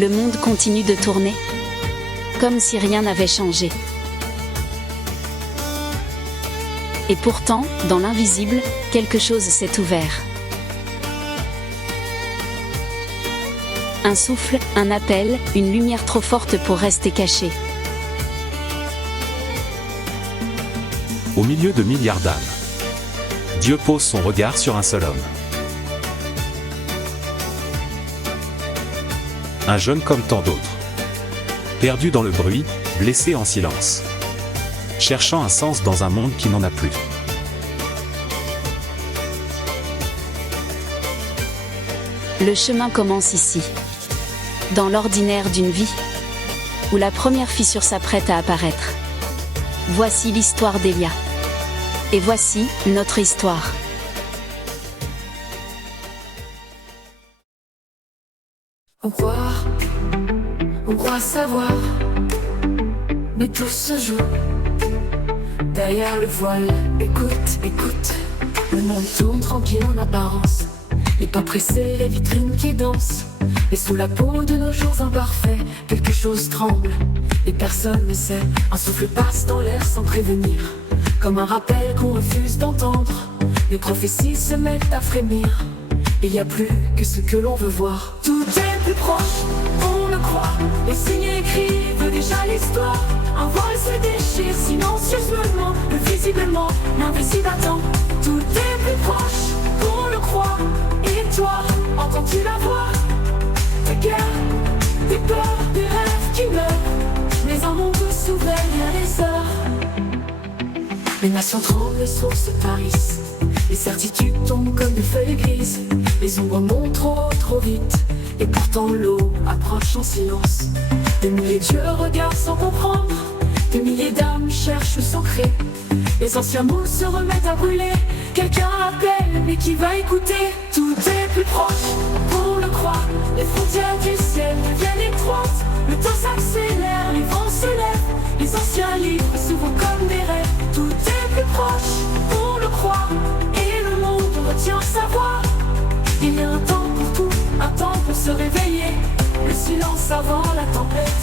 le monde continue de tourner. Comme si rien n'avait changé. Et pourtant, dans l'invisible, quelque chose s'est ouvert. Un souffle, un appel, une lumière trop forte pour rester cachée. Au milieu de milliards d'âmes, Dieu pose son regard sur un seul homme. Un jeune comme tant d'autres. Perdu dans le bruit, blessé en silence. Cherchant un sens dans un monde qui n'en a plus. Le chemin commence ici. Dans l'ordinaire d'une vie. Où la première fissure s'apprête à apparaître. Voici l'histoire d'Elia. Et voici notre histoire. On croit savoir, mais tout se joue derrière le voile. Écoute, le monde tourne tranquille en apparence. Les pas pressés, les vitrines qui dansent. Et sous la peau de nos jours imparfaits, quelque chose tremble, et personne ne sait. Un souffle passe dans l'air sans prévenir, comme un rappel qu'on refuse d'entendre. Les prophéties se mettent à frémir. Il n'y a plus que ce que l'on veut voir. Tout est plus proche, on le croit. Les signes écrivent déjà l'histoire. Un voile se déchire silencieusement, visiblement, l'invisible attend. Tout est plus proche, on le croit. Et toi, entends-tu la voix? Des guerres, des peurs, des rêves qui meurent. Mais un monde s'ouvre les heures. Les nations tremblent, les sources se tarissent. Les certitudes tombent comme des feuilles grises. Les ombres montent trop vite. Et pourtant l'eau approche en silence. Des milliers d'yeux regardent sans comprendre. Des milliers d'âmes cherchent s'ancrer. Les anciens mots se remettent à brûler. Quelqu'un appelle, mais qui va écouter? Tout est plus proche, on le croit. Les frontières du ciel deviennent étroites. Le temps s'accélère, les vents se lèvent. Les anciens livres s'ouvrent comme des rêves. Tout est plus proche, on le croit. Et le monde retient sa voix. Il y a un temps pour tout, un temps pour se réveiller. Le silence avant la tempête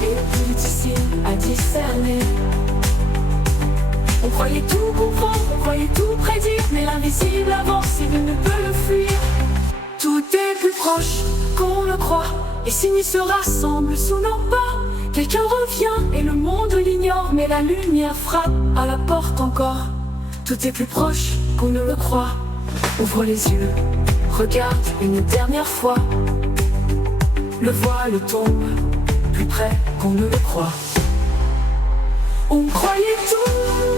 est plus difficile à discerner. On croyait tout comprendre, on croyait tout prédire. Mais l'invisible avance et nul ne peut le fuir. Tout est plus proche qu'on le croit. Les signes se rassemblent sous nos pas. Quelqu'un revient et le monde l'ignore. Mais la lumière frappe à la porte encore. Tout est plus proche qu'on ne le croit. Ouvre les yeux, regarde une dernière fois. Le voile tombe, plus près qu'on ne le croit. On croyait tout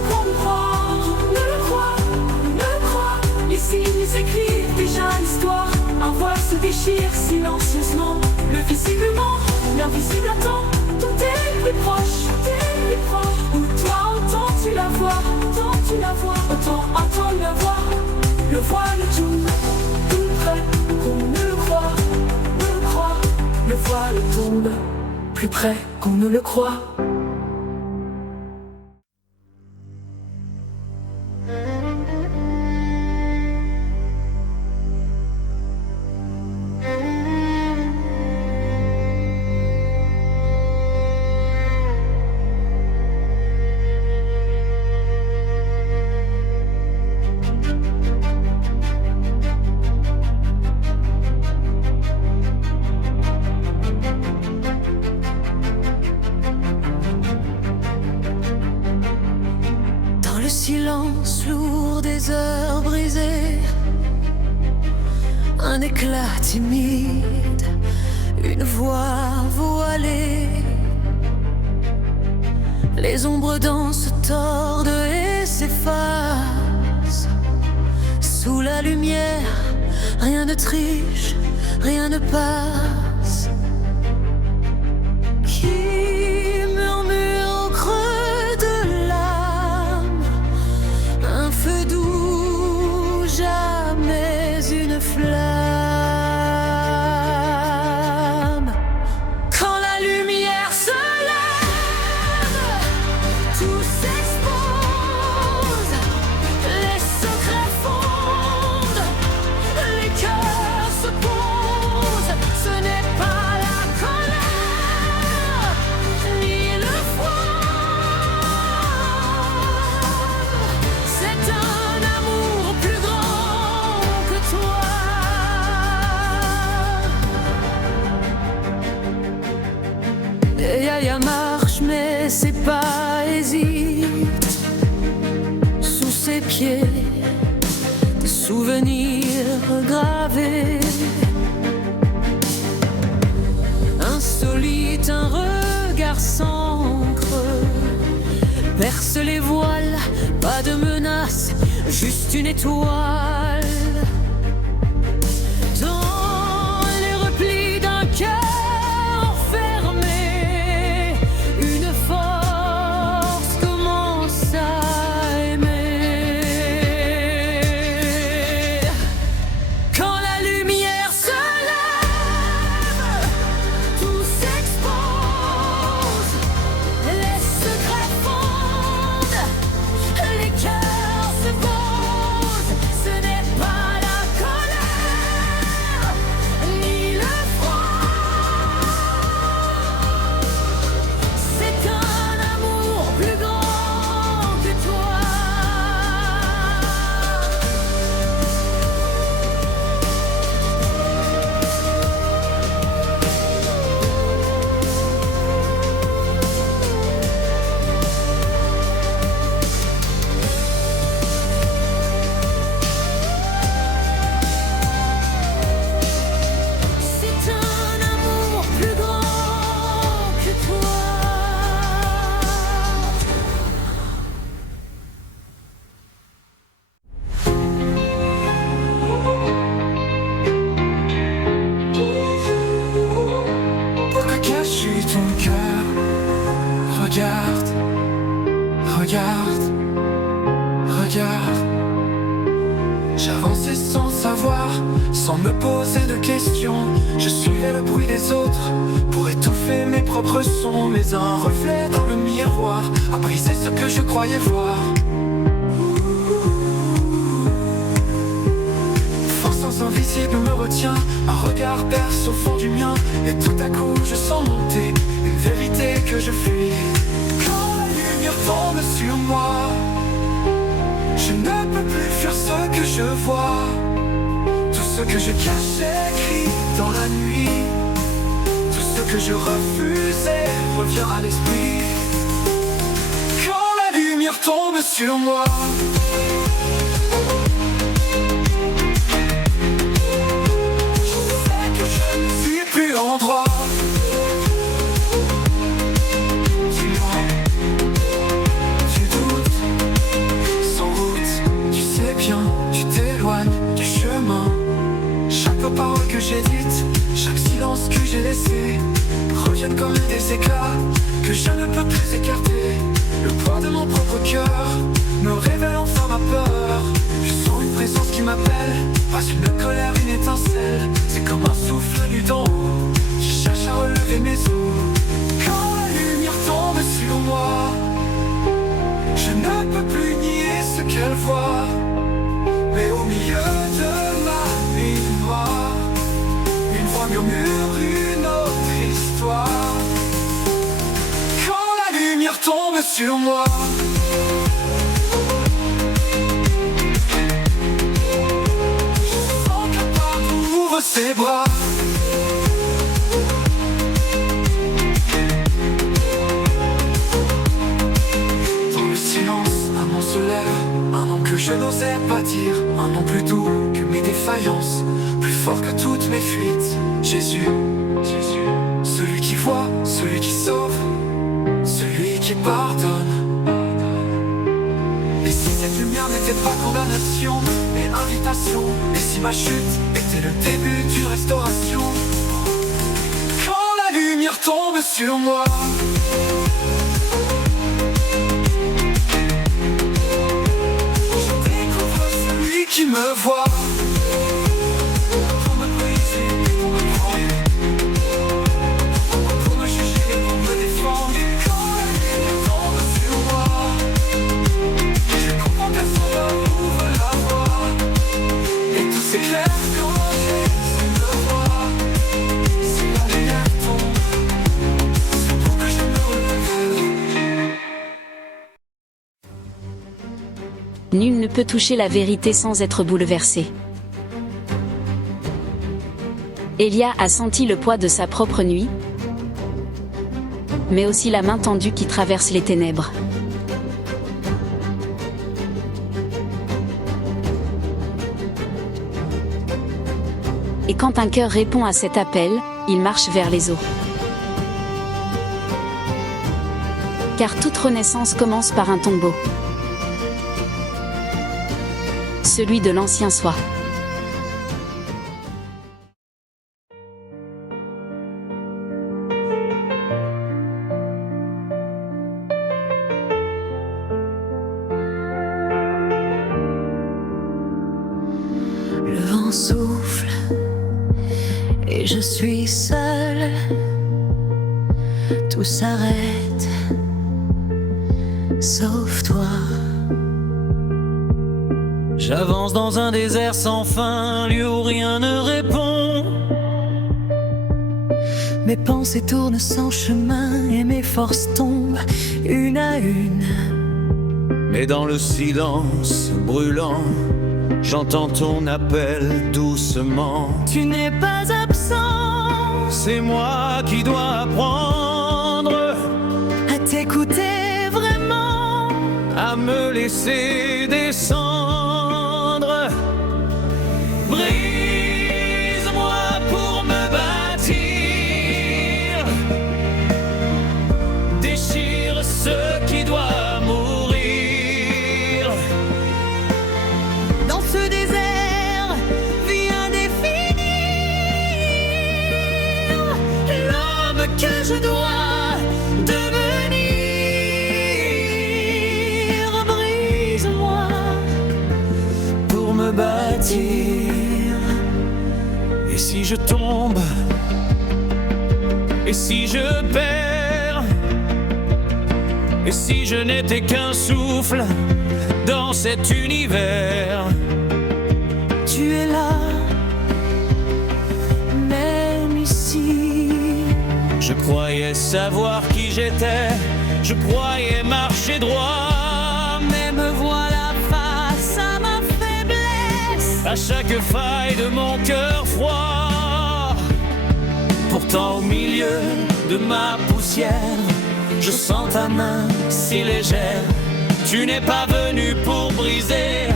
comprendre, on ne le croit, on ne le croit. Les signes écrivent déjà l'histoire. Un voile se déchire silencieusement. Le visiblement, l'invisible attend. Tout est plus proche, tout est plus proche. Où toi entends-tu la voix, entends-tu la voix? Entends la voix. Le voile tombe, tout près qu'on ne le croit, ne le croit. Le voile tombe, plus près qu'on ne le croit. Le silence lourd des heures brisées, un éclat timide, une voix voilée. Les ombres dansent, se tordent et s'effacent. Sous la lumière, rien ne triche, rien ne passe. Qui murmure au creux de l'âme, un feu doux, jamais une flamme. Quand la lumière se lève, tout s'expose, les secrets fondent, les cœurs se posent. Ce n'est s'ancre. Perce les voiles, pas de menace, juste une étoile. Dans les replis d'un cœur fermé, une force commence à aimer. Quand la lumière se lève, tout s'expose, les secrets fondent, les cœurs se posent. Ce n'est pas la colère, ni le froid, c'est un amour plus grand que toi. C'est un amour plus grand que toi. Pourquoi caches-tu ton cœur? Regarde, regarde, regarde. J'avançais sans savoir, sans me poser de questions. Je suivais le bruit des autres pour étouffer mes propres sons. Mais un reflet dans le miroir a brisé ce que je croyais voir. Force invisible me retient, un regard perce au fond du mien. Et tout à coup je sens monter une vérité que je fuis. Quand la lumière tombe sur moi, je ne peux plus fuir ce que je vois. Tout ce que je cachais crie dans la nuit. Tout ce que je refusais revient à l'esprit. Quand la lumière tombe sur moi, je sais que je ne suis plus en droit. Dis-moi, tu doutes, sans route, tu sais bien, tu t'éloignes du chemin. Chaque parole que j'ai dite, chaque silence que j'ai laissé reviennent comme des éclats que je ne peux plus écarter. Le poids de mon propre cœur me révèle enfin ma peur. Je sens une présence qui m'appelle, pas une colère, une étincelle. C'est comme un souffle venu d'en haut, je cherche à relever mes os. Quand la lumière tombe sur moi, je ne peux plus nier ce qu'elle voit. Mais au milieu de ma vie noire, une voix murmure une autre histoire. Quand la lumière tombe sur moi, je sens qu'un partout ouvre ses bras. Dans le silence, un nom se lève, un nom que je n'osais pas dire, un nom plus doux que mes défaillances, plus fort que toutes mes fuites. Jésus, Jésus, celui qui voit, celui qui sauve, celui qui pardonne. Et si cette lumière n'était pas condamnation, mais invitation, et si ma chute était le début d'une restauration. Quand la lumière tombe sur moi, je découvre celui qui me voit. Pour me briser, pour me prendre, pour me juger et pour me défendre. Et quand la lumière tombe sur moi, je comprends qu'elle s'en va, ouvre la voie. Et tout s'éclaire quand Jésus me voit. Si la lumière tombe, c'est pour que je me relève. Nul ne peut toucher la vérité sans être bouleversé. Élia a senti le poids de sa propre nuit, mais aussi la main tendue qui traverse les ténèbres. Et quand un cœur répond à cet appel, il marche vers les eaux. Car toute renaissance commence par un tombeau. Celui de l'ancien soi. Le vent souffle et je suis seule. Tout s'arrête, sauf toi. J'avance dans un désert sans fin, lieu où rien ne répond. Mes pensées tournent sans chemin et mes forces tombent une à une. Mais dans le silence brûlant, j'entends ton appel doucement. Tu n'es pas absent, C'est moi qui dois apprendre à t'écouter vraiment. à me laisser descendre. Brise-moi pour me bâtir. Déchire ce qui doit mourir. Dans ce désert, viens définir l'homme que je dois devenir. Brise-moi Pour me bâtir. Et si je tombe, et si je perds, et si je n'étais qu'un souffle dans cet univers, tu es là, même ici. je croyais savoir qui j'étais, je croyais marcher droit, Mais me voilà face à ma faiblesse. à chaque faille de mon cœur froid. Pourtant au milieu de ma poussière, je sens ta main si légère. Tu n'es pas venu pour briser,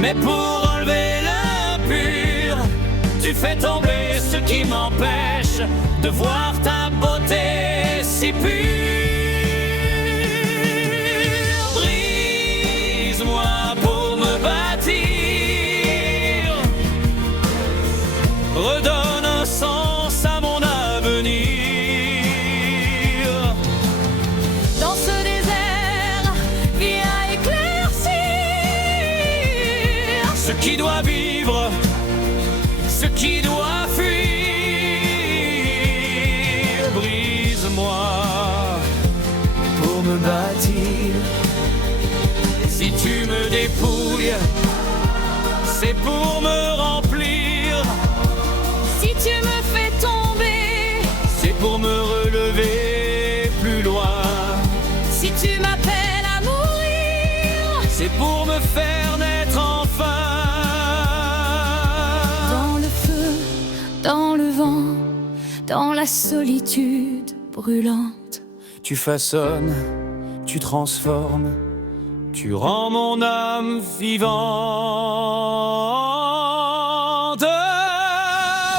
mais pour enlever l'impur. Tu fais tomber ce qui m'empêche de voir ta beauté si pure. Brise-moi pour me bâtir. Redonne un sens à mon avenir. Dans ce désert, viens éclaircir Ce qui doit vivre, ce qui doit fuir. Brise-moi pour me bâtir. Si tu me dépouilles, c'est pour me remplir. Si tu me fais tomber, C'est pour me relever plus loin. si tu m'appelles à mourir. C'est pour me faire naître enfin. Dans le feu, dans le vent, dans la solitude brûlante. Tu façonnes, tu transformes, tu rends mon âme vivante.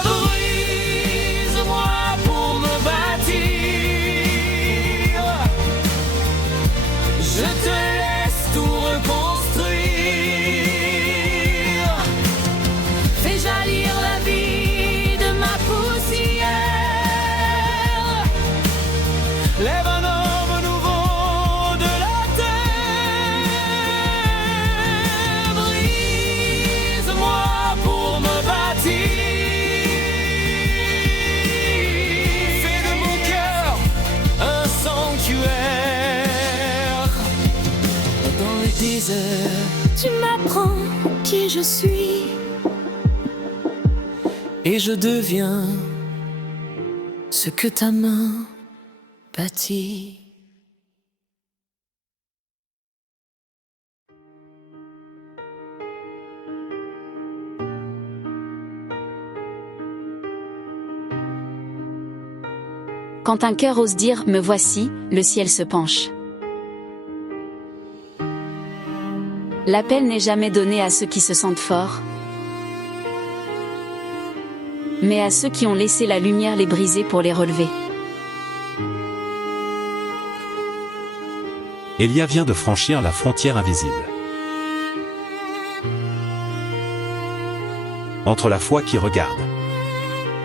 Brise-moi pour me bâtir. Je te laisse tout reconstruire. Fais jaillir la vie de ma poussière. Lève un homme nouveau de la terre. Brise-moi pour me bâtir. Fais de mon cœur un sanctuaire. Dans les déserts, Tu m'apprends qui je suis. et je deviens Ce que ta main bâtit. Quand un cœur ose dire « me voici », le ciel se penche. L'appel n'est jamais donné à ceux qui se sentent forts, mais à ceux qui ont laissé la lumière les briser pour les relever. Elia vient de franchir la frontière invisible. Entre la foi qui regarde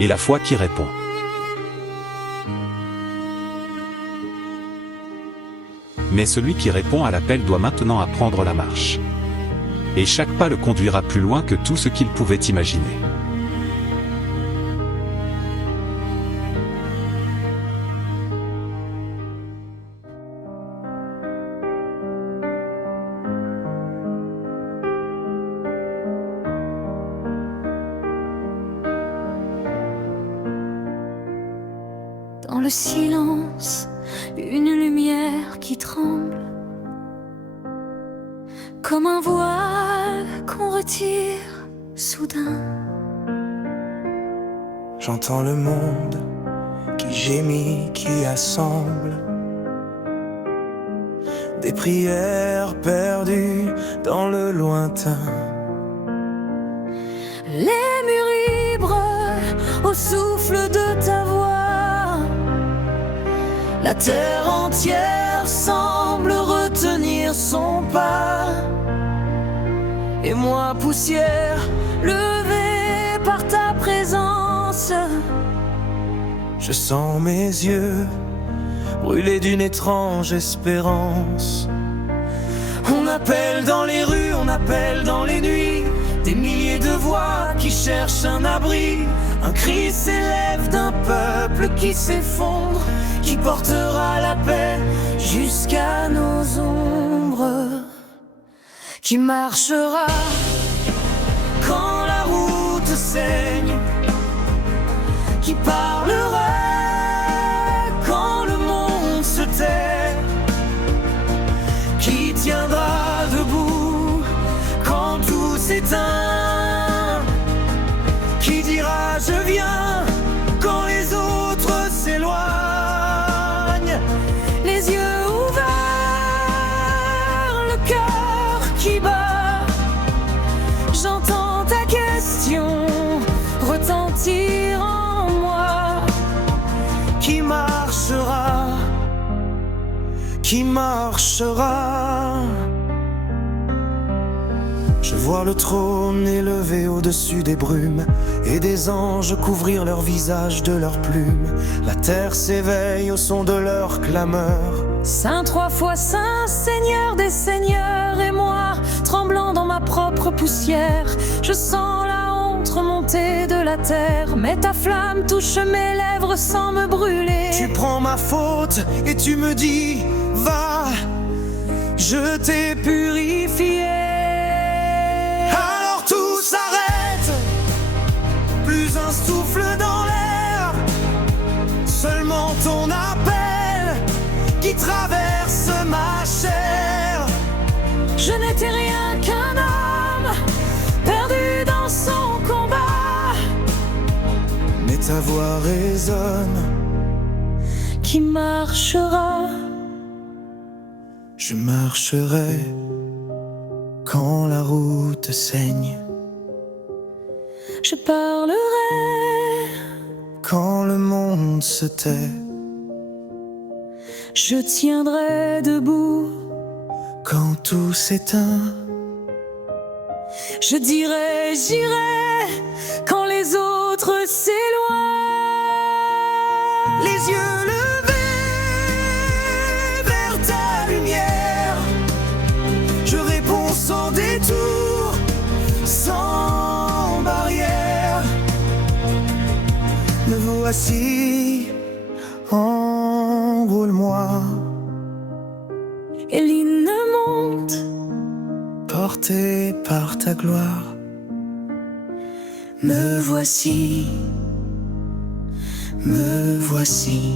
et la foi qui répond. Mais celui qui répond à l'appel doit maintenant apprendre la marche. Et chaque pas le conduira plus loin que tout ce qu'il pouvait imaginer. Dans le silence, une lumière qui tremble, comme un voile qu'on retire soudain. J'entends le monde qui gémit, qui assemble des prières perdues dans le lointain. Les murs vibrent au souffle de ta voix. La terre entière semble retenir son pas. Et moi, poussière, levée par ta présence, je sens mes yeux brûlés d'une étrange espérance. On appelle dans les rues, on appelle dans les nuits, des milliers de voix qui cherchent un abri. Un cri s'élève d'un peuple qui s'effondre, qui portera la paix jusqu'à nos ombres, qui marchera quand la route saigne, qui parlera quand le monde se tait, qui tiendra debout quand tout s'éteint, qui dira je viens quand les autres s'éloignent. Les yeux ouverts, le cœur qui bat, j'entends ta question retentir en moi. Qui marchera, qui marchera? Je vois le trône élevé au-dessus des brumes et des anges couvrir leurs visages de leurs plumes. La terre s'éveille au son de leurs clameurs. Saint trois fois saint, Seigneur des seigneurs, et moi, tremblant dans ma propre poussière, je sens la honte remonter de la terre. Mais ta flamme touche mes lèvres sans me brûler. Tu prends ma faute et tu me dis, va, je t'ai purifié. Alors tout s'arrête, plus un souffle dans l'air, seulement ton appel qui traverse ma chair. Je n'étais rien qu'un homme perdu dans son combat, mais ta voix résonne. Qui marchera? Je marcherai quand la route saigne. Je parlerai quand le monde se tait. Je tiendrai debout quand tout s'éteint. Je dirai, j'irai quand les autres s'éloignent. Les yeux levés vers ta lumière, je réponds sans détour, sans barrière. Me voici, enroule-moi. Et l'hymne monte, porté par ta gloire. Me voici, me voici.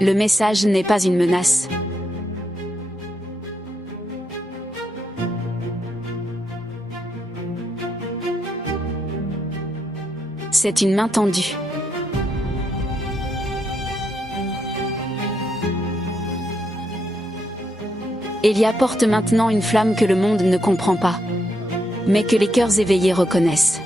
Le message n'est pas une menace. C'est une main tendue. Elia porte maintenant une flamme que le monde ne comprend pas, mais que les cœurs éveillés reconnaissent.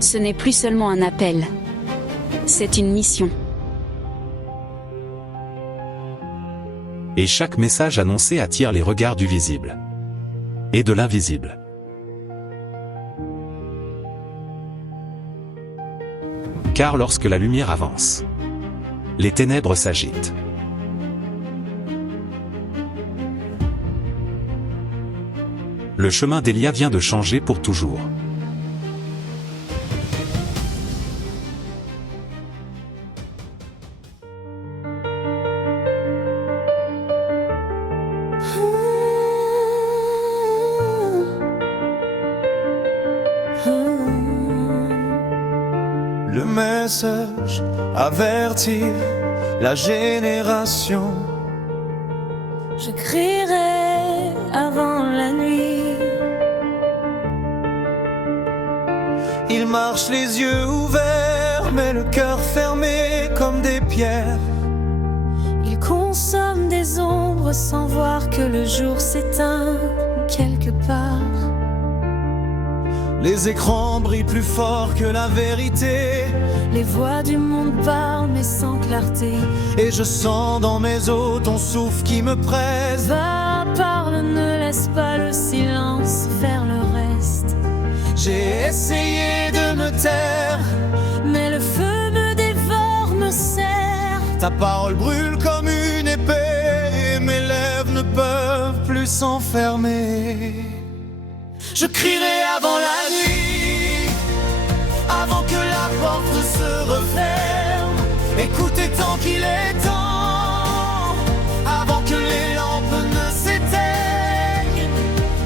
Ce n'est plus seulement un appel, c'est une mission. Et chaque message annoncé attire les regards du visible et de l'invisible. Car lorsque la lumière avance, les ténèbres s'agitent. Le chemin d'Elia vient de changer pour toujours. Le message avertit la génération. Je crierai avant la nuit. Il marche les yeux ouverts, mais le cœur fermé comme des pierres. Il consomme des ombres sans voir que le jour s'éteint quelque part. Les écrans brillent plus fort que la vérité. Les voix du monde parlent mais sans clarté. Et je sens dans mes os ton souffle qui me presse. Va, parle, ne laisse pas le silence faire le reste. J'ai essayé de me taire, Mais le feu me dévore, me serre. ta parole brûle comme une épée, et mes lèvres ne peuvent plus s'enfermer. Je crierai avant la nuit, avant que la porte se referme. Écoutez tant qu'il est temps, avant que les lampes ne s'éteignent.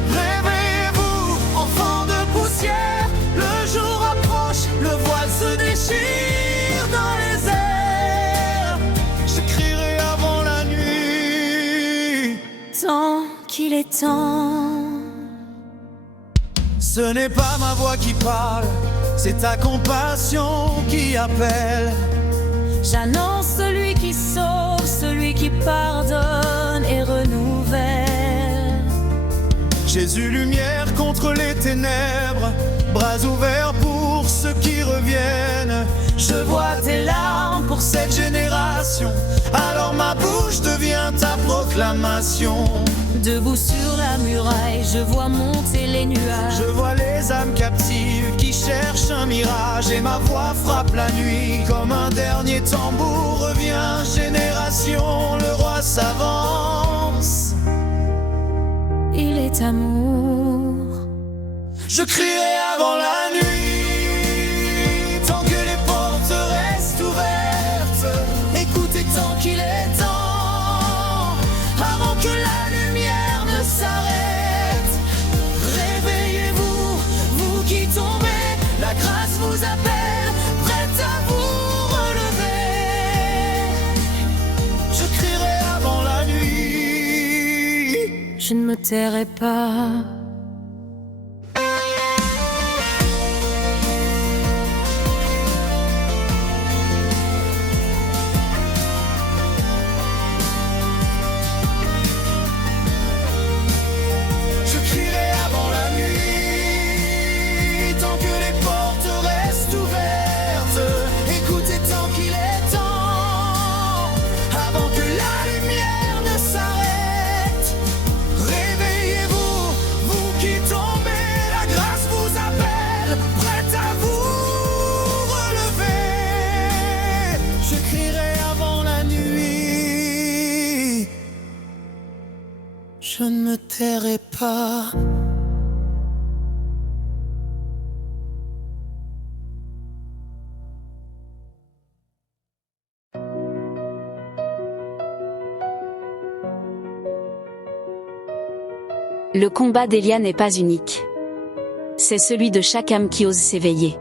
Réveillez-vous, enfants de poussière, le jour approche, le voile se déchire dans les airs. Je crierai avant la nuit, Tant qu'il est temps. ce n'est pas ma voix qui parle, c'est ta compassion qui appelle. J'annonce celui qui sauve, celui qui pardonne et renouvelle. Jésus lumière contre les ténèbres, bras ouverts pour ceux qui reviennent. Je vois tes larmes pour cette génération, alors ma bouche devient ta proclamation. Debout sur la muraille, je vois monter les nuages. Je vois les âmes captives qui cherchent un mirage, et ma voix frappe la nuit comme un dernier tambour. Reviens génération, le roi s'avance. Il est amour. Je crierai avant la nuit, tant que les portes restent ouvertes. Écoutez tant qu'il est temps, avant que la lumière ne s'arrête. Réveillez-vous, vous qui tombez, la grâce vous appelle, prête à vous relever. Je crierai avant la nuit. Je ne me tairai pas. Je crierai avant la nuit, tant que les portes restent ouvertes. Écoutez tant qu'il est temps, avant que la lumière ne s'arrête. Réveillez-vous, vous qui tombez, la grâce vous appelle, prête à vous relever. Je crierai avant la nuit, je ne me tairai pas. Le combat d'Elia n'est pas unique. C'est celui de chaque âme qui ose s'éveiller.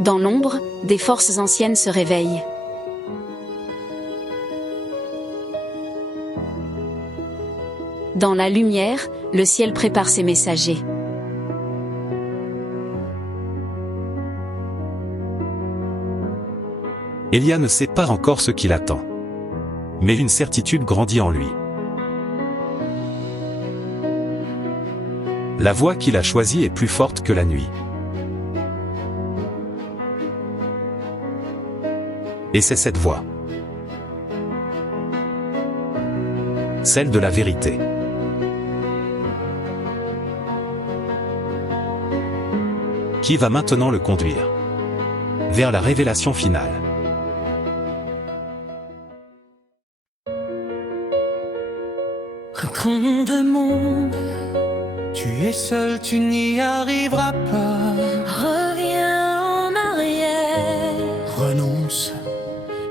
Dans l'ombre, des forces anciennes se réveillent. Dans la lumière, le ciel prépare ses messagers. Elia ne sait pas encore ce qui l'attend. Mais une certitude grandit en lui. La voie qu'il a choisie est plus forte que la nuit. Et c'est cette voie. Celle de la vérité. Qui va maintenant le conduire vers la révélation finale. Rencontre de monde, Tu es seul, tu n'y arriveras pas. reviens en arrière. Renonce.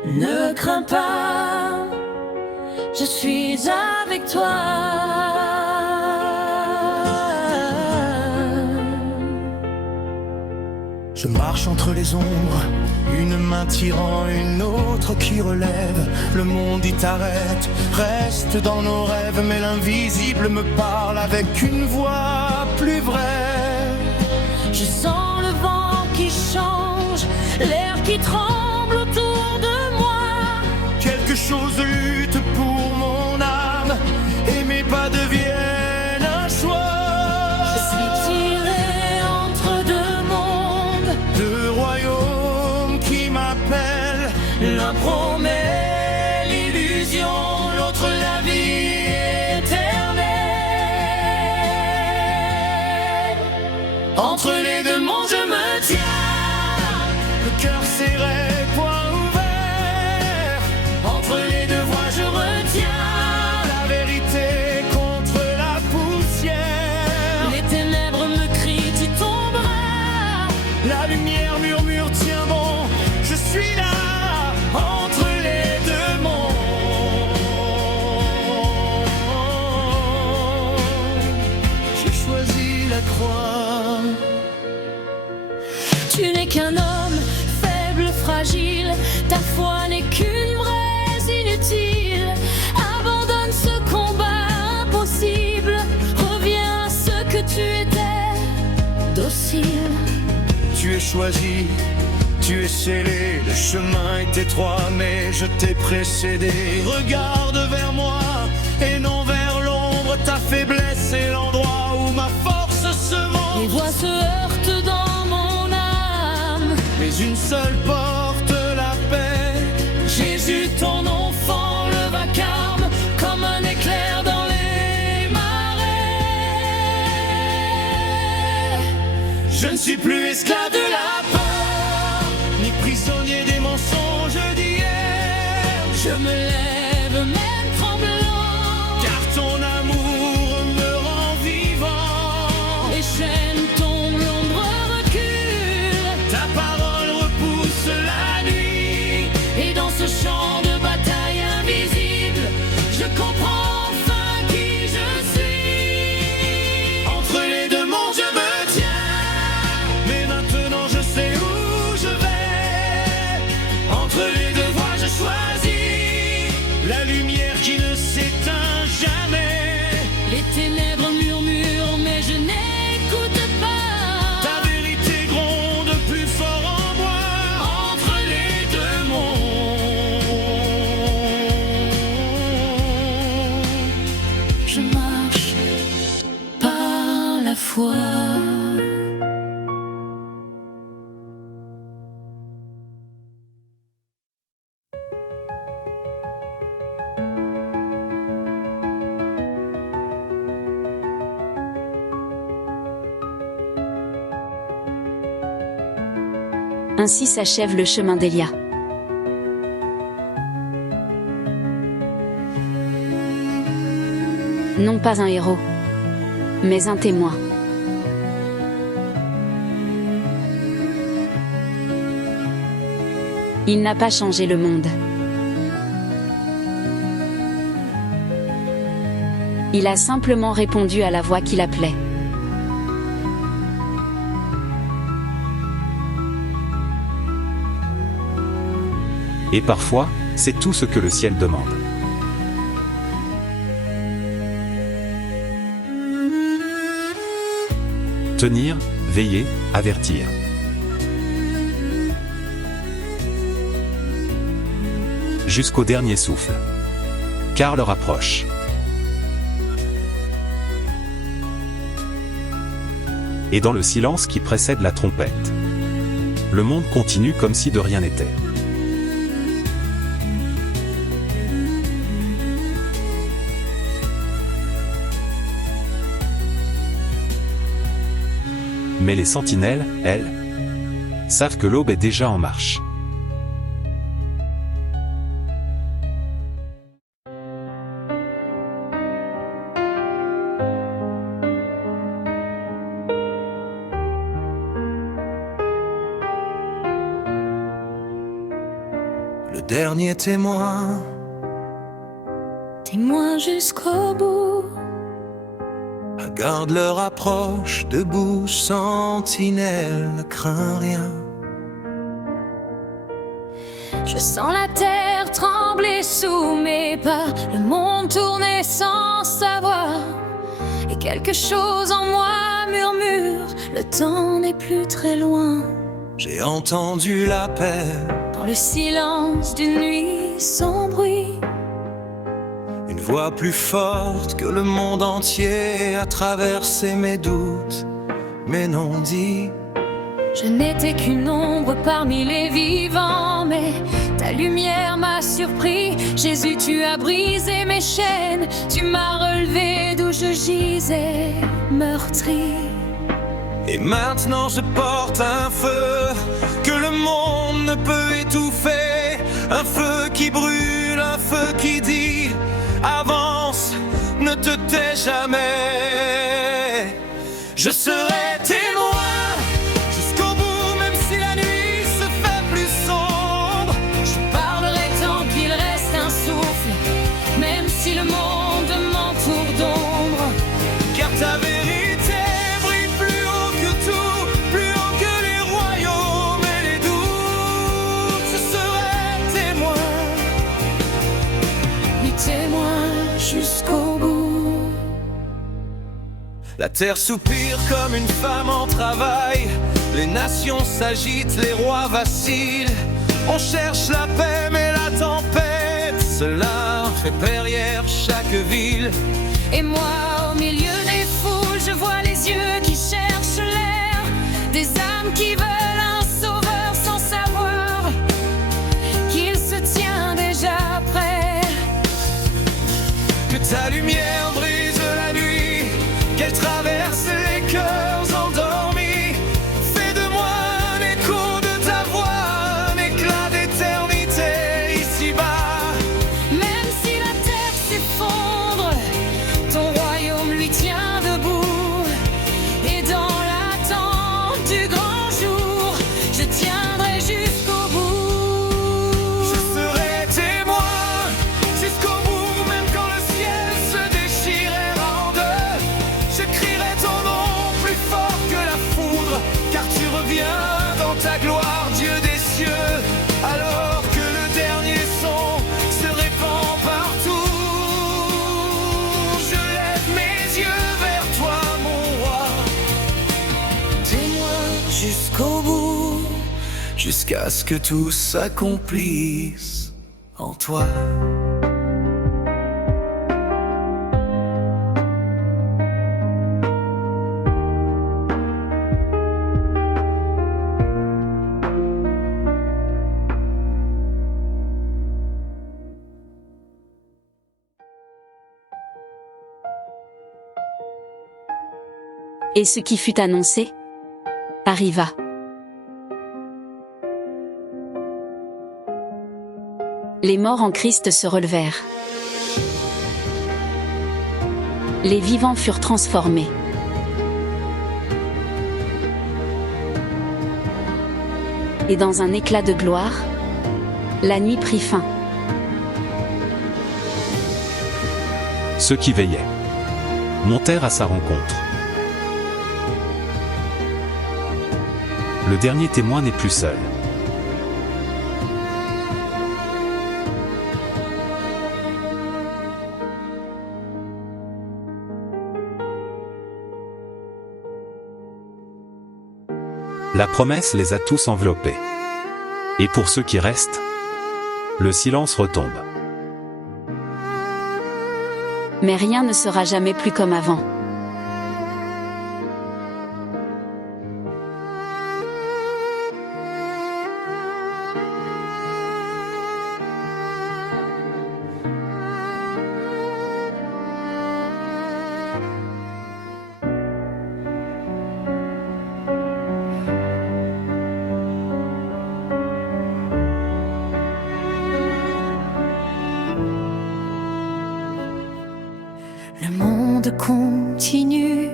Ne crains pas, je suis avec toi. Je marche entre les ombres, une main tirant, une autre qui relève. Le monde y t'arrête, reste dans nos rêves, mais l'invisible me parle avec une voix plus vraie. Je sens le vent qui change, l'air qui tremble autour de moi. Quelque chose lutte pour mon âme, et mes pas deviennent un choix. Je suis tiré entre deux mondes, Deux royaumes qui m'appellent, l'un promet l'illusion, l'autre la vie éternelle. Entre les deux mondes je me tiens, le cœur serré, point ouvert. entre les deux voies je retiens. La vérité contre la poussière. Les ténèbres me crient, tu tomberas. La lumière murmure, tiens bon, je suis là. Entre les deux mondes, J'ai choisi la croix. tu n'es qu'un homme faible, fragile. Ta foi n'est qu'une braise inutile. Abandonne ce combat impossible. Reviens à ce que tu étais, docile. Tu es choisi, tu es scellé. Le chemin est étroit, mais je t'ai précédé. Regarde vers moi et non vers l'ombre. Ta faiblesse est l'endroit où ma force se Les montre. voix se heurtent dans mon âme. Mais une seule porte la paix. Jésus, ton enfant, le vacarme comme un éclair dans les marais. Je ne suis plus esclave de la peur, ni prisonnier des mensonges d'hier. Je me lève même tremblant, Car ton amour me rend vivant. les chaînes tombent, l'ombre recule. Ta parole repousse la nuit. Et dans ce champ de bataille invisible, je comprends enfin qui je suis. Entre les deux mondes je me tiens, mais maintenant je sais où je vais. Entre les deux voies je choisis la lumière qui ne s'éteint jamais. Les ténèbres murmurent, mais je n'écoute pas. Ta vérité gronde plus fort en moi. Entre les deux mondes, je marche par la foi. Ainsi s'achève le chemin d'Elia. Non pas un héros, mais un témoin. Il n'a pas changé le monde. Il a simplement répondu à la voix qui l'appelait. Et parfois, c'est tout ce que le ciel demande. Tenir, veiller, avertir. Jusqu'au dernier souffle. Car l'heure approche. Et dans le silence qui précède la trompette, le monde continue comme si de rien n'était. Mais les sentinelles, elles, savent que l'aube est déjà en marche. Le dernier témoin, Témoin jusqu'au bout. garde leur approche, debout, sentinelle, ne crains rien. Je sens la terre trembler sous mes pas, le monde tourner sans savoir. Et quelque chose en moi murmure, le temps n'est plus très loin. J'ai entendu l'appel, Dans le silence d'une nuit sans bruit, une voix plus forte que le monde entier a traversé mes doutes, mes non-dits. je n'étais qu'une ombre parmi les vivants, mais ta lumière m'a surpris. Jésus, tu as brisé mes chaînes, tu m'as relevé d'où je gisais, meurtri. Et maintenant je porte un feu que le monde ne peut étouffer, un feu qui brûle, un feu qui dit avance, ne te tais jamais. Je serai témoin jusqu'au bout, même si la nuit se fait plus sombre. Je parlerai tant qu'il reste un souffle, même si le monde m'entoure d'ombre. Car ta vérité brille plus haut que tout, plus haut que les royaumes et les doutes. Je serai témoin, Oui, témoin jusqu'au bout. la terre soupire comme une femme en travail. Les nations s'agitent, les rois vacillent. On cherche la paix mais la tempête, cela fait périllère chaque ville. Et moi, au milieu des foules, je vois les yeux qui cherchent l'air, des âmes qui veulent un sauveur sans savoir qu'il se tient déjà prêt. Que ta lumière brise la nuit, qu'elle traverse les cœurs endormis. Fais de moi un écho de ta voix, un éclat d'éternité ici-bas. Même si la terre s'effondre, ton royaume lui tient debout. Et dans l'attente du grand jour, je tiendrai jusqu'au bout. Je serai témoin jusqu'au bout, même quand le ciel se déchirera en deux. Je crierai ton nom plus fort que la foudre, car tu reviens dans ta gloire, Dieu des cieux. Alors que le dernier son se répand partout, je lève mes yeux vers toi, mon roi. Témoin jusqu'au bout, jusqu'à ce que tout s'accomplisse en toi. Et ce qui fut annoncé arriva. Les morts en Christ se relevèrent. Les vivants furent transformés. Et dans un éclat de gloire, la nuit prit fin. Ceux qui veillaient montèrent à sa rencontre. Le dernier témoin n'est plus seul. La promesse les a tous enveloppés. Et pour ceux qui restent, le silence retombe. Mais rien ne sera jamais plus comme avant. Le monde continue,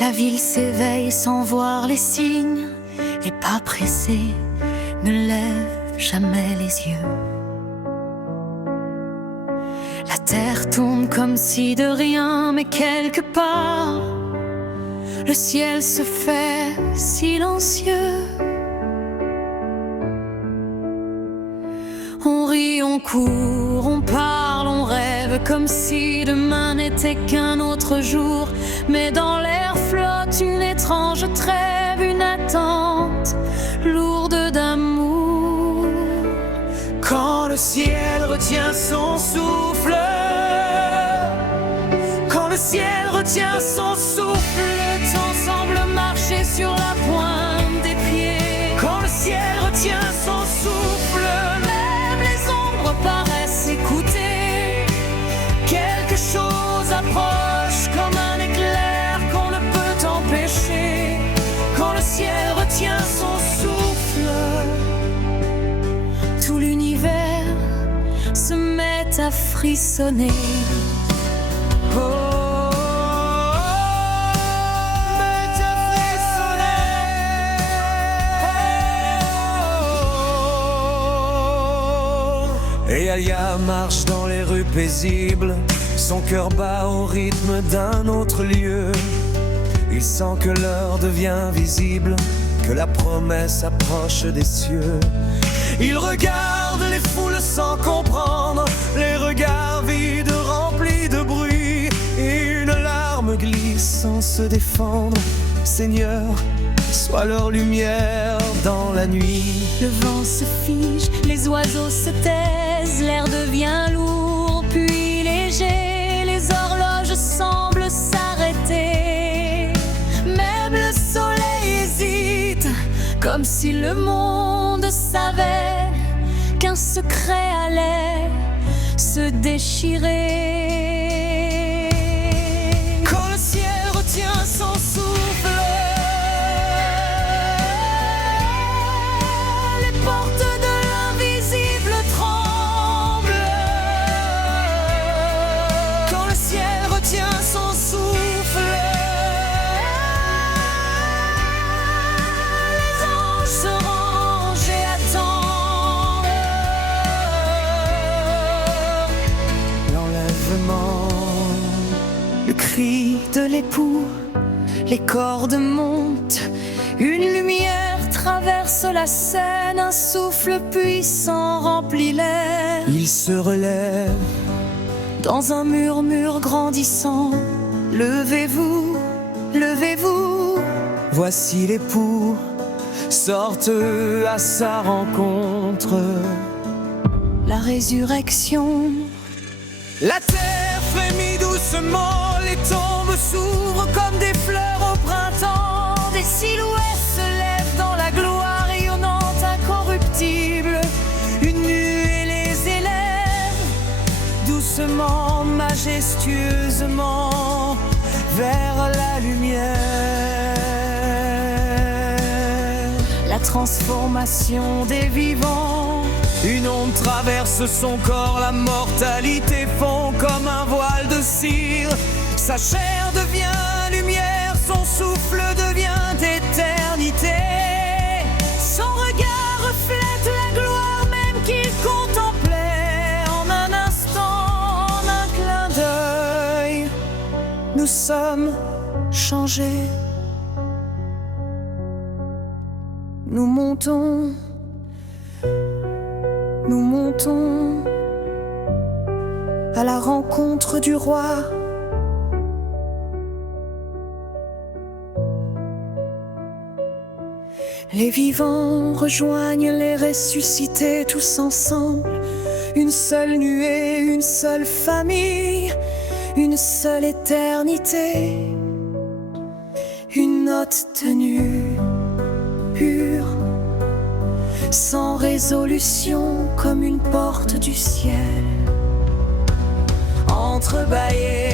la ville s'éveille sans voir les signes. Les pas pressés ne lèvent jamais les yeux. La terre tourne comme si de rien, mais quelque part, le ciel se fait silencieux. On rit, on court, on parle, on rêve, comme si demain n'était qu'un autre jour. Mais dans l'air flotte une étrange trêve, une attente lourde d'amour. Quand le ciel retient son souffle, quand le ciel retient son souffle, Le temps semble marcher sur la pointe des pieds. quand le ciel retient son souffle, Même les ombres paraissent écouter. quelque chose approche comme un éclair qu'on ne peut empêcher. Quand le ciel retient son souffle, Tout l'univers se met à frissonner. Et Alia marche dans les rues paisibles, son cœur bat au rythme d'un autre lieu. Il sent que l'heure devient visible, que la promesse approche des cieux. Il regarde les foules sans comprendre, les regards vides remplis de bruit. Et une larme glisse sans se défendre. Seigneur, sois leur lumière dans la nuit. Le vent se fige, les oiseaux se taisent, l'air devient lourd puis léger, les horloges semblent s'arrêter. Même le soleil hésite, comme si le monde savait qu'un secret allait se déchirer. Quand le ciel retient son souffle, Les portes de l'invisible tremblent. quand le ciel retient son souffle, Les anges se rangent et attendent l'enlèvement, le cri de l'époux, les cordes montent, une lumière traverse la scène, un souffle puissant remplit l'air. il se relève. Dans un murmure grandissant, levez-vous, levez-vous. Voici l'époux, sortent à sa rencontre. La résurrection, La terre frémit doucement, les tombes s'ouvrent comme des fleurs au printemps. des silhouettes se lèvent dans la gloire rayonnante, incorruptible. Une nuée les élève, doucement, majestueusement, vers la lumière. La transformation des vivants, Une onde traverse son corps, la mortalité fond comme un voile de cire. Sa chair devient lumière, son souffle devient éternité. son regard reflète la gloire même qu'il contemplait. En un instant, en un clin d'œil, Nous sommes changés. Nous montons, nous montons à la rencontre du roi. Les vivants rejoignent les ressuscités tous ensemble. Une seule nuée, une seule famille, une seule éternité. Une note tenue, pure, sans résolution, comme une porte du ciel entrebâillée.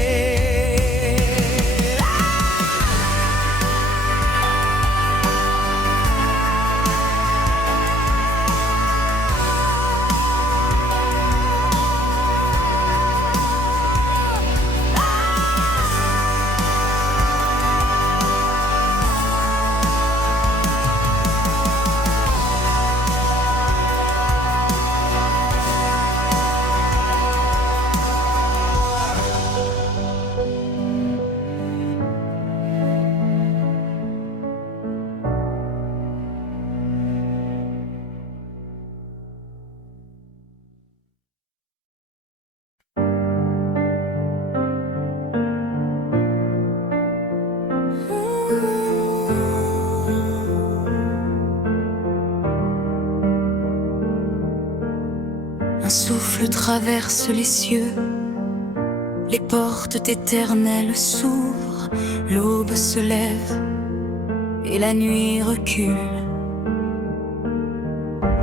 Un souffle traverse les cieux, les portes éternelles s'ouvrent, l'aube se lève et la nuit recule.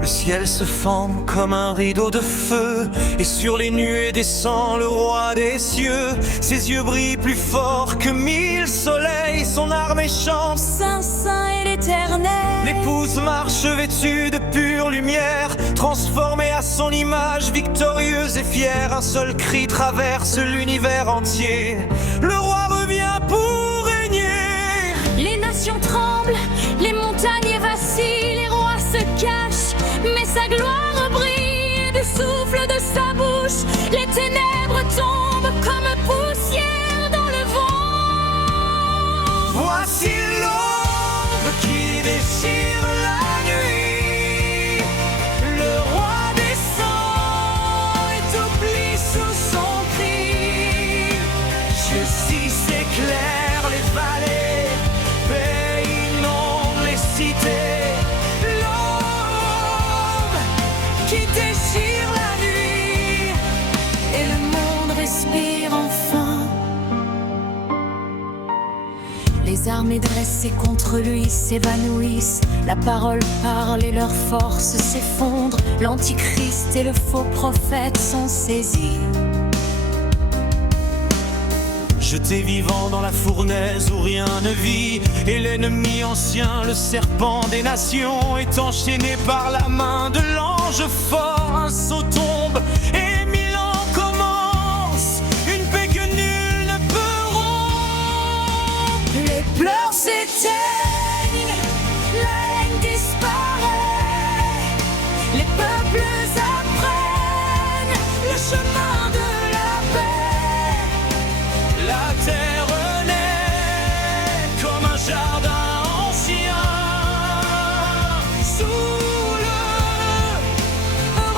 Le ciel se forme comme un rideau de feu, et sur les nuées descend le roi des cieux. Ses yeux brillent plus fort que 1000 soleils, son armée chante Saint, Saint et l'Éternel. L'épouse marche vêtue de pure lumière, transformée à son image, victorieuse et fière. Un seul cri traverse l'univers entier, le roi revient pour régner. Les nations tremblent, les montagnes vacillent, les rois se cachent, mais sa gloire brille du souffle de sa bouche. Les ténèbres tombent comme poussière dans le vent. Voici l'aube qui déchire la nuit, le roi descend et t'oublie sous son cri. Justice éclaire les vallées, paix inonde les cités. L'aube qui déchire la nuit, Et le monde respire enfin. Les armées dressées contre lui s'évanouissent. La parole parle et leur force s'effondre. L'antichrist et le faux prophète sont saisis. jeté vivant dans la fournaise où rien ne vit. Et l'ennemi ancien, le serpent des nations, est enchaîné par la main de l'ange fort. Un saut tombe et 1000 ans commencent, une paix que nul ne peut rompre. Les pleurs s'éteignent, la haine disparaît, les peuples apprennent le chemin de la paix. La terre naît comme un jardin ancien, sous le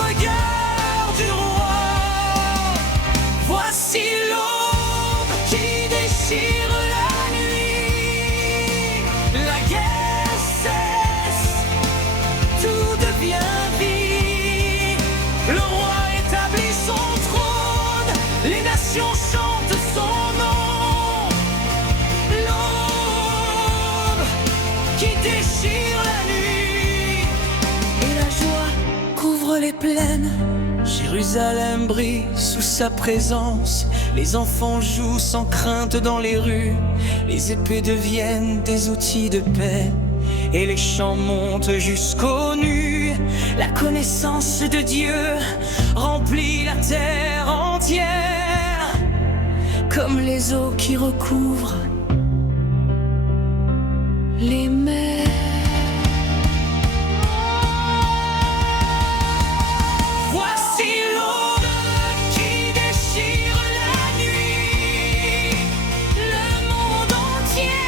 regard du roi. Voici l'aube qui déchire la nuit. La guerre cesse, tout devient vie. Le roi établit son trône, les nations chantent son nom. L'aube qui déchire la nuit, Et la joie couvre les plaines. Jérusalem brille sous sa présence. Les enfants jouent sans crainte dans les rues. Les épées deviennent des outils de paix, et les chants montent jusqu'aux nues. La connaissance de Dieu remplit la terre entière, Comme les eaux qui recouvrent les mers. Voici l'aube qui déchire la nuit. Le monde entier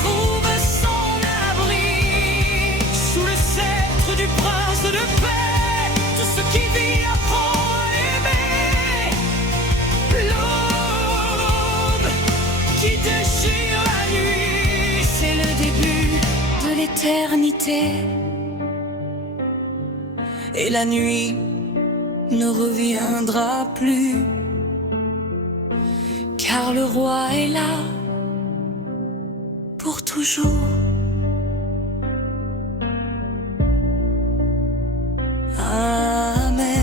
trouve son abri. Sous le sceptre du prince de paix, tout ce qui vit apprend à aimer. L'aube qui déchire la nuit, C'est le début l'été. Et la nuit ne reviendra plus, car le roi est là pour toujours. Amen.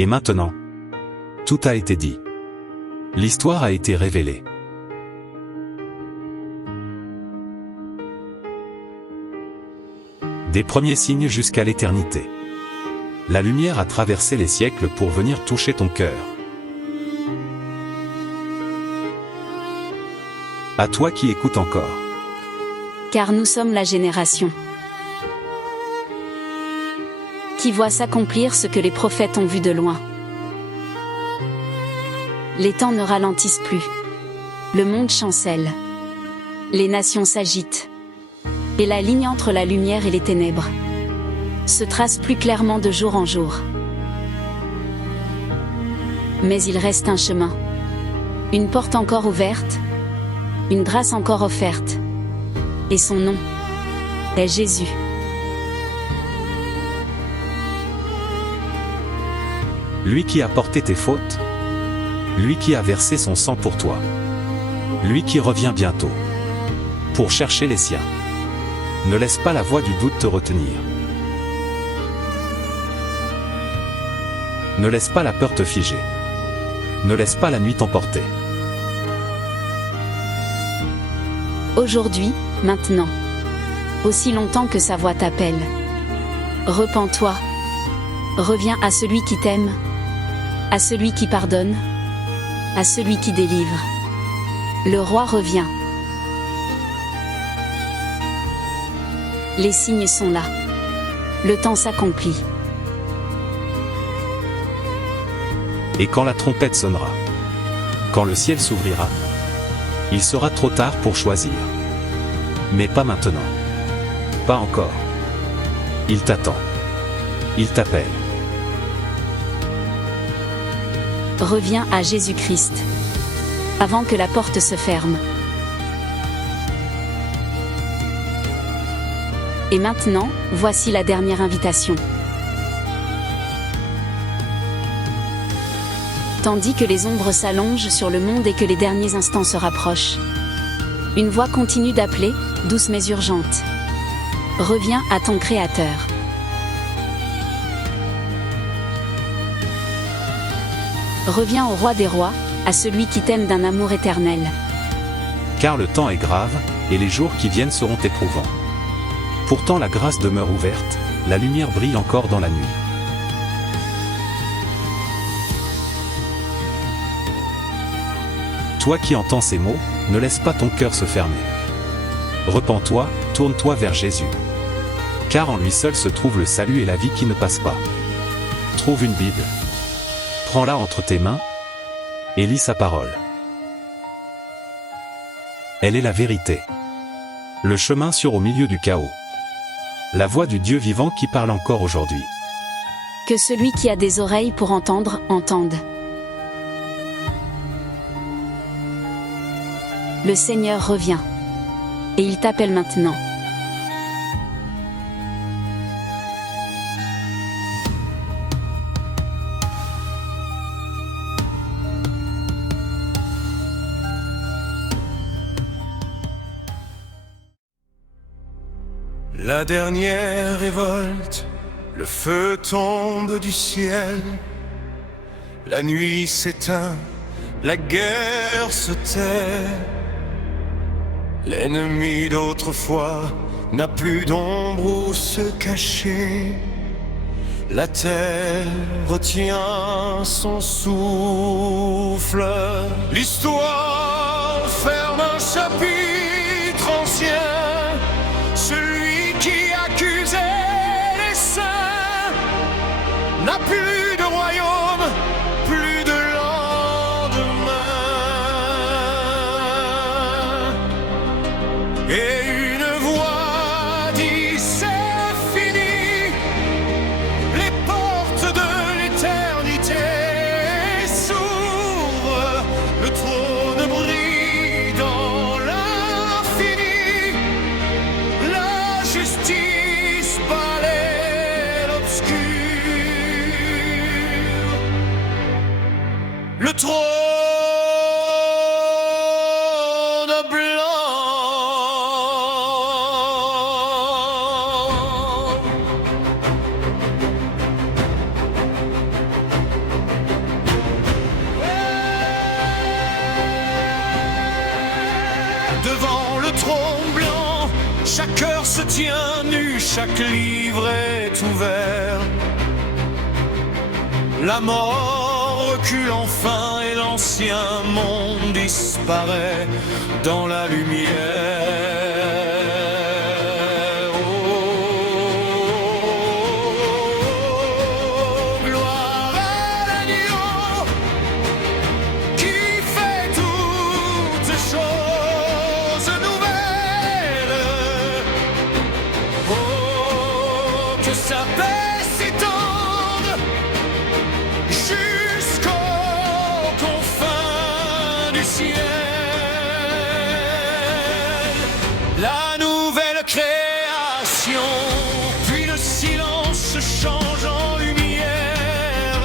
Et maintenant, tout a été dit. L'histoire a été révélée. Des premiers signes jusqu'à l'éternité. La lumière a traversé les siècles pour venir toucher ton cœur. À toi qui écoutes encore. Car nous sommes la génération qui voit s'accomplir ce que les prophètes ont vu de loin. Les temps ne ralentissent plus. Le monde chancelle. Les nations s'agitent. Et la ligne entre la lumière et les ténèbres se trace plus clairement de jour en jour. Mais il reste un chemin. Une porte encore ouverte. Une grâce encore offerte. Et son nom est Jésus. Lui qui a porté tes fautes. Lui qui a versé son sang pour toi. Lui qui revient bientôt pour chercher les siens. Ne laisse pas la voix du doute te retenir. Ne laisse pas la peur te figer. Ne laisse pas la nuit t'emporter. Aujourd'hui, maintenant. Aussi longtemps que sa voix t'appelle. Repens-toi. Reviens à celui qui t'aime. À celui qui pardonne. À celui qui délivre. Le roi revient. Les signes sont là. Le temps s'accomplit. Et quand la trompette sonnera, quand le ciel s'ouvrira, il sera trop tard pour choisir. Mais pas maintenant. Pas encore. Il t'attend. Il t'appelle. Reviens à Jésus-Christ. Avant que la porte se ferme. Et maintenant, voici la dernière invitation. Tandis que les ombres s'allongent sur le monde et que les derniers instants se rapprochent. Une voix continue d'appeler, douce mais urgente. Reviens à ton Créateur. Reviens au Roi des Rois, à celui qui t'aime d'un amour éternel. Car le temps est grave, et les jours qui viennent seront éprouvants. Pourtant la grâce demeure ouverte, la lumière brille encore dans la nuit. Toi qui entends ces mots, ne laisse pas ton cœur se fermer. Repens-toi, tourne-toi vers Jésus. Car en lui seul se trouve le salut et la vie qui ne passe pas. Trouve une Bible. Prends-la entre tes mains et lis sa parole. Elle est la vérité. Le chemin sûr au milieu du chaos. La voix du Dieu vivant qui parle encore aujourd'hui. Que celui qui a des oreilles pour entendre, entende. Le Seigneur revient. Et il t'appelle maintenant. La dernière révolte, le feu tombe du ciel, la nuit s'éteint, la guerre se tait. L'ennemi d'autrefois n'a plus d'ombre où se cacher. La terre retient son souffle. L'histoire ferme un chapitre ancien. Celui qui accusait les saints n'a plus de royaume, plus de lendemain. Et une voix dit c'est fini. tient nu, chaque livre est ouvert. La mort recule enfin et l'ancien monde disparaît dans la lumière. Oh, gloire à l'agneau qui fait toutes choses nouvelles. Oh, que sa paix s'étende jusqu'aux confins du ciel. La nouvelle création, puis le silence se change en lumière.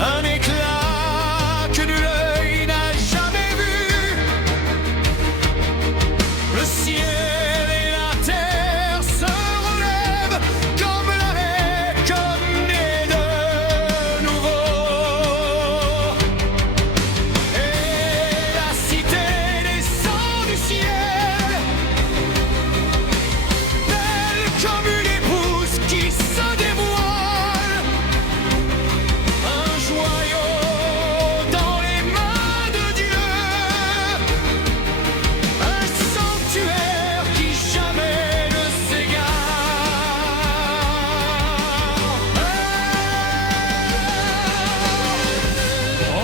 Un éclat que nul œil n'a jamais vu. Le ciel et la terre se relèvent comme l'arrêt, comme né de nouveau. Et la cité descend du ciel, belle comme une épouse qui se dévoile. Un joyau dans les mains de Dieu, un sanctuaire qui jamais ne s'égare.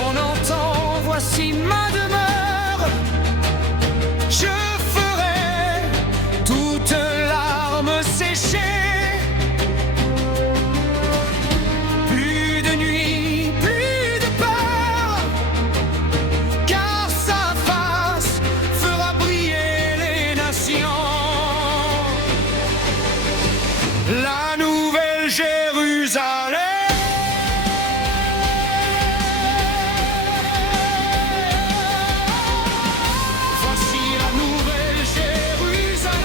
On entend, voici ma demeure, je ferai toute larme séchée. Plus de nuit, plus de peur, car sa face fera briller les nations. La nouvelle Jérusalem. Voici la nouvelle Jérusalem.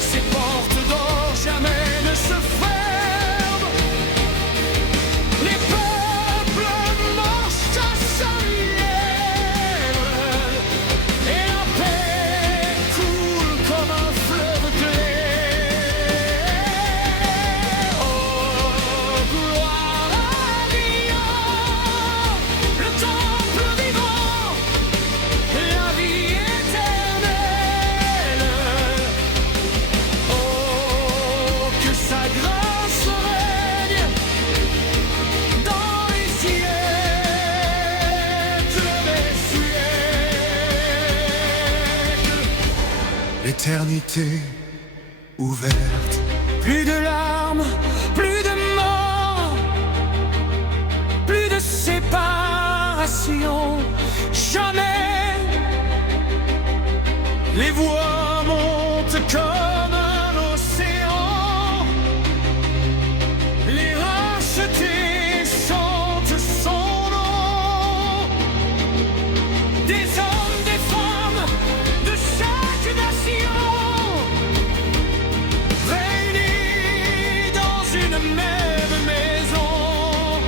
Ses portes d'or jamais ne se ferment. Les peuples marchent à sa lumière. Et la paix coule comme un fleuve clair. Oh, gloire à Dieu, le temple vivant, la vie éternelle. Oh, que sa grâce règne dans les siècles des siècles. L'éternité ouverte. Plus de larmes, plus de mort, plus de séparation. Jamais les voix montent comme un océan. Les rachetés chantent son nom. Des hommes, des femmes de chaque nation, réunis dans une même maison.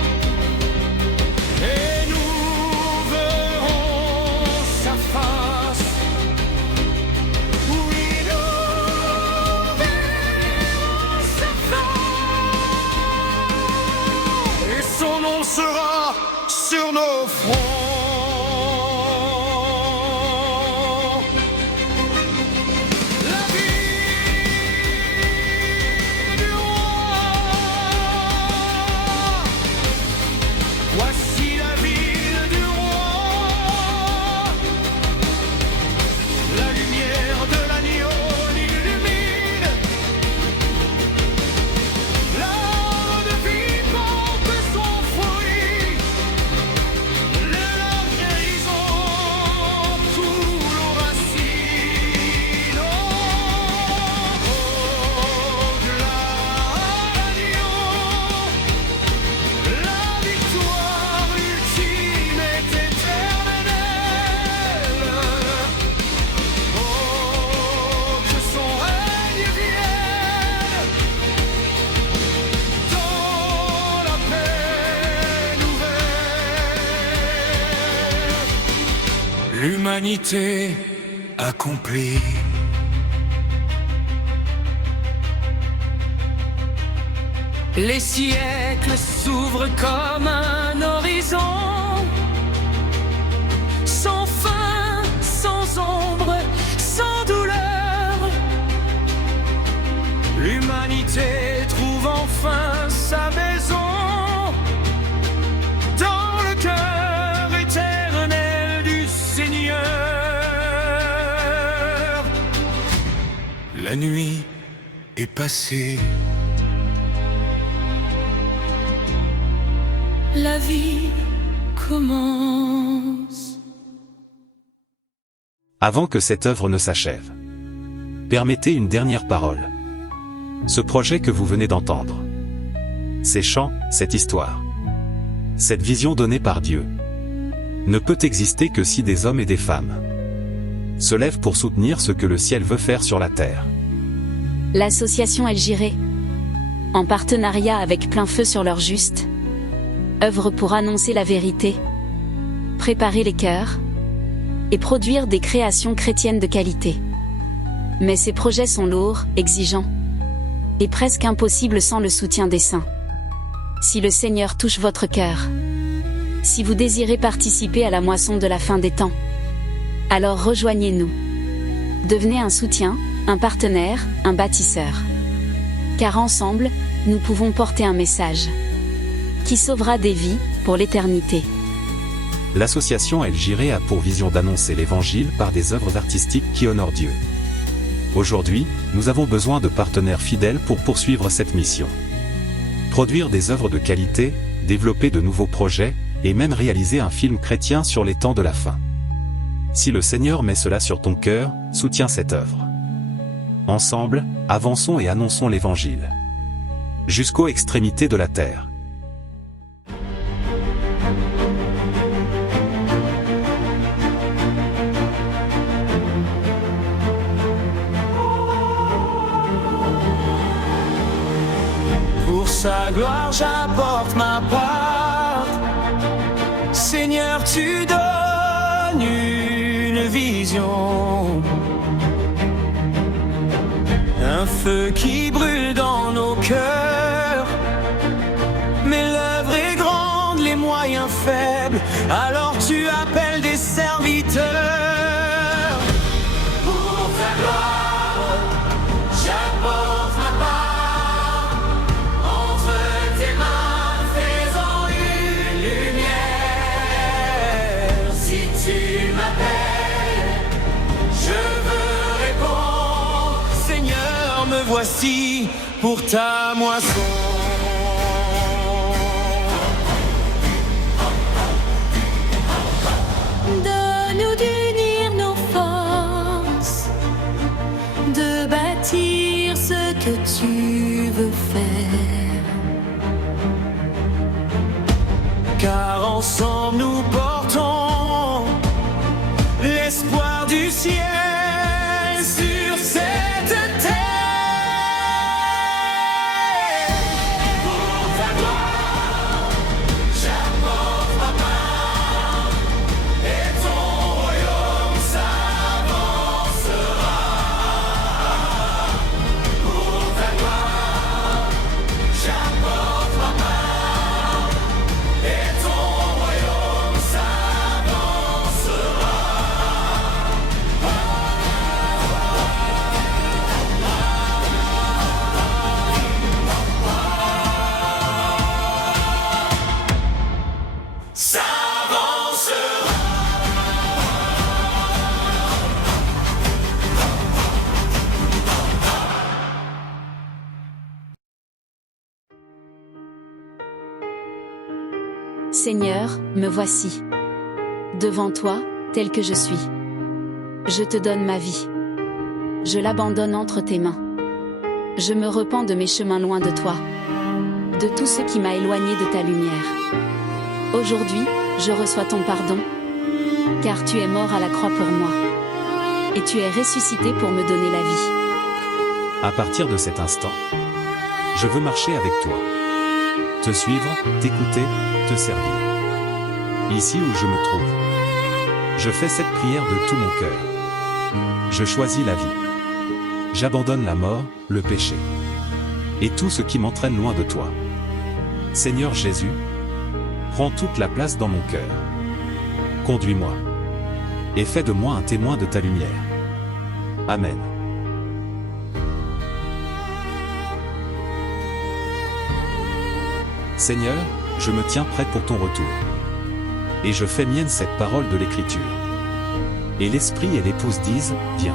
Et nous verrons sa face. Oui, nous verrons sa face. Et son nom sera sur nos fronts. La vie du roi. Voici la ville du roi. La lumière de l'agneau l'illumine. L'arbre de vie porte son fruit. Le l'humanité accomplie. Les siècles s'ouvrent comme un horizon, sans fin, sans ombre, sans douleur. L'humanité trouve enfin sa maison dans le cœur éternel du Seigneur. La nuit est passée. La vie commence. Avant que cette œuvre ne s'achève, permettez une dernière parole. Ce projet que vous venez d'entendre, ces chants, cette histoire, cette vision donnée par Dieu, ne peut exister que si des hommes et des femmes se lèvent pour soutenir ce que le ciel veut faire sur la terre. L'association El Jiré, en partenariat avec Plein Feu sur l'heure juste, œuvre pour annoncer la vérité, préparer les cœurs et produire des créations chrétiennes de qualité. Mais ces projets sont lourds, exigeants et presque impossibles sans le soutien des saints. Si le Seigneur touche votre cœur, si vous désirez participer à la moisson de la fin des temps, alors rejoignez-nous. Devenez un soutien, un partenaire, un bâtisseur. Car ensemble, nous pouvons porter un message qui sauvera des vies, pour l'éternité. L'association El Jiré a pour vision d'annoncer l'Évangile par des œuvres artistiques qui honorent Dieu. Aujourd'hui, nous avons besoin de partenaires fidèles pour poursuivre cette mission. Produire des œuvres de qualité, développer de nouveaux projets, et même réaliser un film chrétien sur les temps de la fin. Si le Seigneur met cela sur ton cœur, soutiens cette œuvre. Ensemble, avançons et annonçons l'Évangile jusqu'aux extrémités de la terre. Pour sa gloire j'apporte ma part. Seigneur, tu donnes une vision, un feu qui brûle dans nos cœurs. Mais l'œuvre est grande, les moyens faibles, alors tu appelles des serviteurs. Pour ta gloire, j'apporte ma part. Entre tes mains, fais-en une lumière. Si tu m'appelles, je veux répondre. Seigneur, me voici pour ta moisson. Donne-nous d'unir nos forces, de bâtir ce que tu veux faire. Car ensemble nous portons l'espoir du ciel sur cette terre. Pour ta gloire, j'apporte ma part, et ton royaume s'avancera. Pour ta gloire, j'apporte ma part, et ton royaume s'avancera. S'avancera. Seigneur, me voici. Devant toi, tel que je suis. Je te donne ma vie. Je l'abandonne entre tes mains. Je me repens de mes chemins loin de toi, de tout ce qui m'a éloigné de ta lumière. Aujourd'hui, je reçois ton pardon, car tu es mort à la croix pour moi, et tu es ressuscité pour me donner la vie. À partir de cet instant, je veux marcher avec toi, te suivre, t'écouter, te servir. Ici où je me trouve, Je fais cette prière de tout mon cœur. Je choisis la vie. J'abandonne la mort, le péché. Et tout ce qui m'entraîne loin de toi. Seigneur Jésus, prends toute la place dans mon cœur. Conduis-moi. Et fais de moi un témoin de ta lumière. Amen. Seigneur, je me tiens prêt pour ton retour. Et je fais mienne cette parole de l'Écriture. Et l'Esprit et l'Épouse disent, viens.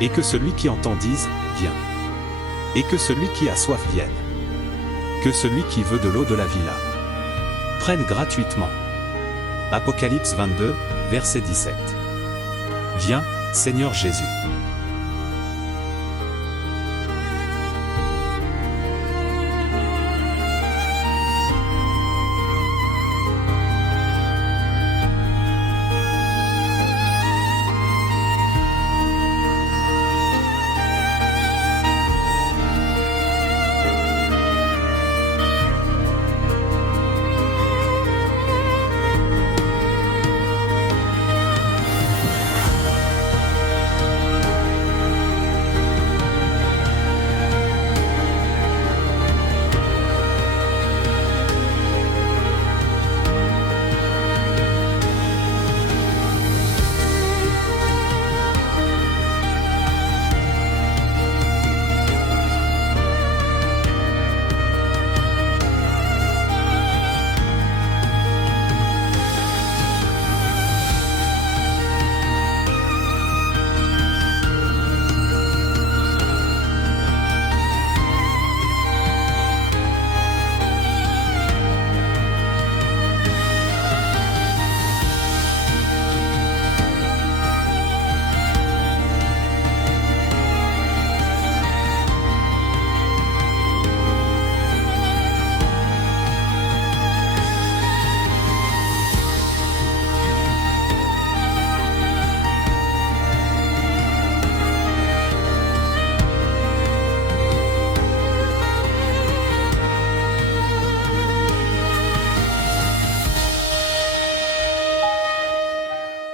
Et que celui qui entend dise, viens. Et que celui qui a soif vienne. Que celui qui veut de l'eau de la vie là prenne gratuitement. Apocalypse 22, verset 17. Viens, Seigneur Jésus.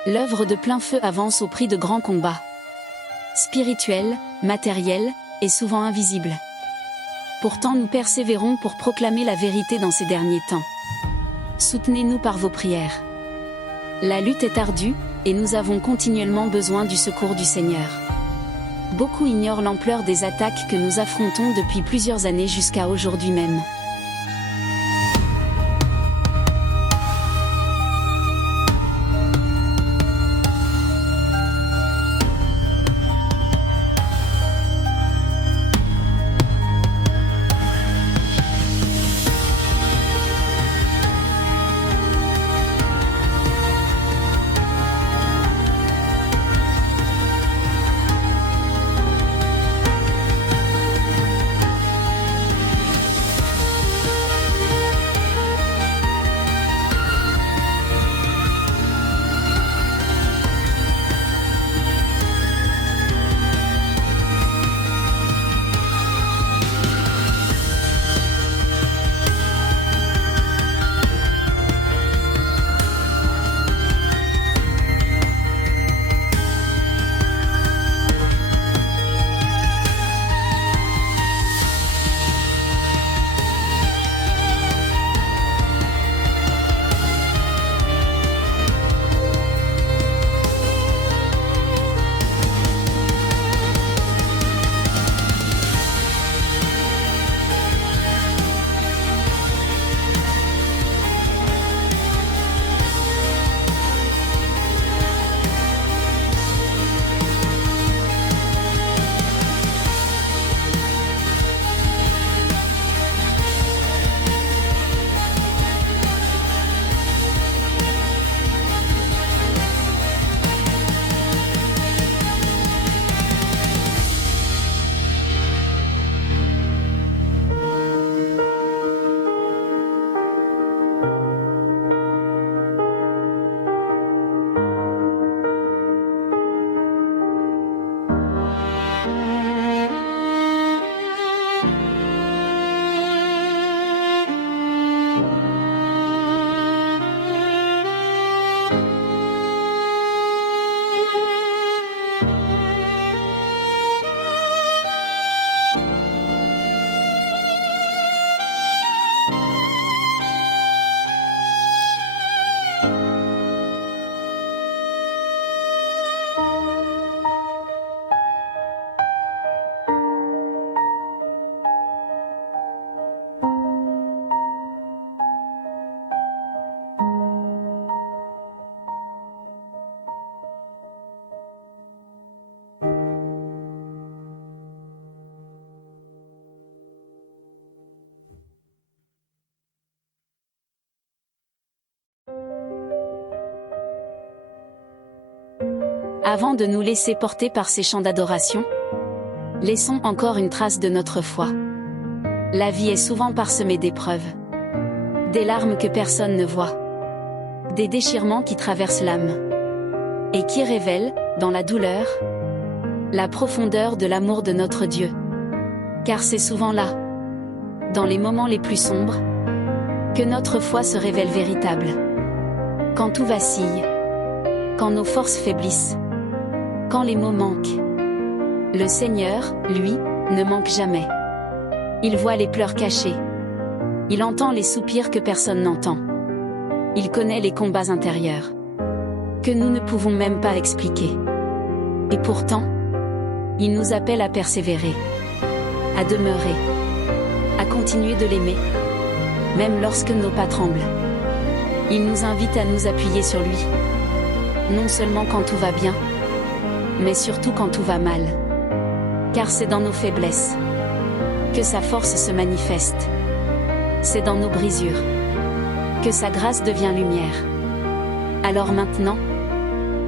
L'œuvre de plein feu avance au prix de grands combats. Spirituels, matériels, et souvent invisibles. Pourtant nous persévérons pour proclamer la vérité dans ces derniers temps. Soutenez-nous par vos prières. La lutte est ardue, et nous avons continuellement besoin du secours du Seigneur. Beaucoup ignorent l'ampleur des attaques que nous affrontons depuis plusieurs années jusqu'à aujourd'hui même. Avant de nous laisser porter par ces chants d'adoration, laissons encore une trace de notre foi. La vie est souvent parsemée d'épreuves. Des larmes que personne ne voit. Des déchirements qui traversent l'âme. Et qui révèlent, dans la douleur, la profondeur de l'amour de notre Dieu. Car c'est souvent là, dans les moments les plus sombres, que notre foi se révèle véritable. Quand tout vacille, quand nos forces faiblissent, quand les mots manquent, le Seigneur, lui, ne manque jamais. Il voit les pleurs cachés. Il entend les soupirs que personne n'entend. Il connaît les combats intérieurs, que nous ne pouvons même pas expliquer. Et pourtant, il nous appelle à persévérer, à demeurer, à continuer de l'aimer, même lorsque nos pas tremblent. Il nous invite à nous appuyer sur lui, non seulement quand tout va bien, mais surtout quand tout va mal. Car c'est dans nos faiblesses que sa force se manifeste. C'est dans nos brisures que sa grâce devient lumière. Alors maintenant,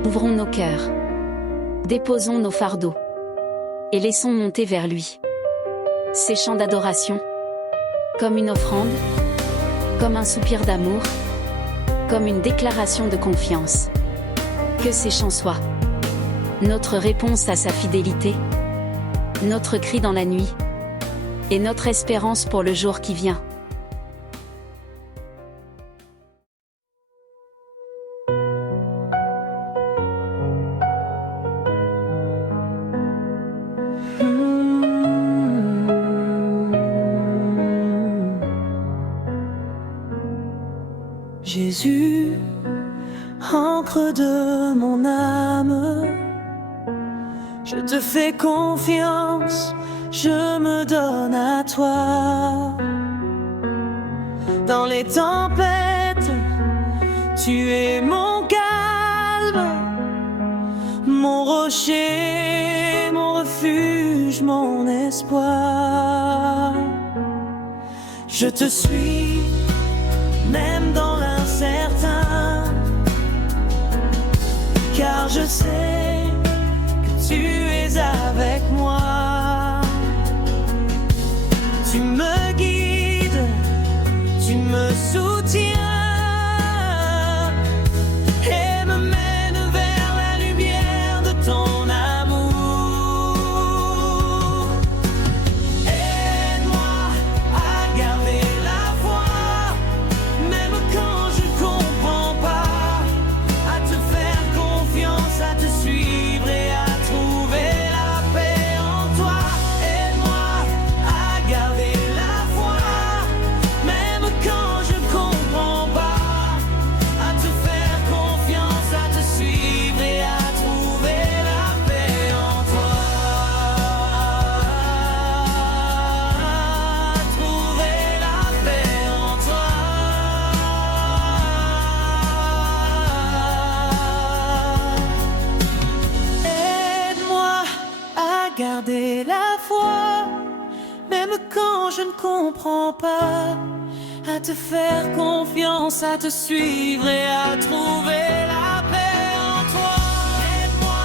ouvrons nos cœurs, déposons nos fardeaux, et laissons monter vers lui ces chants d'adoration, comme une offrande, comme un soupir d'amour, comme une déclaration de confiance. Que ces chants soient notre réponse à sa fidélité, notre cri dans la nuit, et notre espérance pour le jour qui vient. Jésus, encre de mon âme, je te fais confiance, je me donne à toi. Dans les tempêtes, tu es mon calme, mon rocher, mon refuge, mon espoir. Je te suis, même dans l'incertain, car je sais que tu es avec moi. Tu me guides, tu me soutiens et me mènes vers la lumière de ton amour. Aide-moi à garder la foi, même quand je comprends pas, à te faire confiance, à te suivre et à trouver la paix en toi. Aide-moi à garder la foi, même quand je comprends pas, à te faire confiance, à te suivre et à trouver la paix en toi. Trouver la paix en toi. Aide-moi à garder la foi, même quand je ne comprends pas, à te faire confiance, à te suivre et à trouver la paix en toi. Aide-moi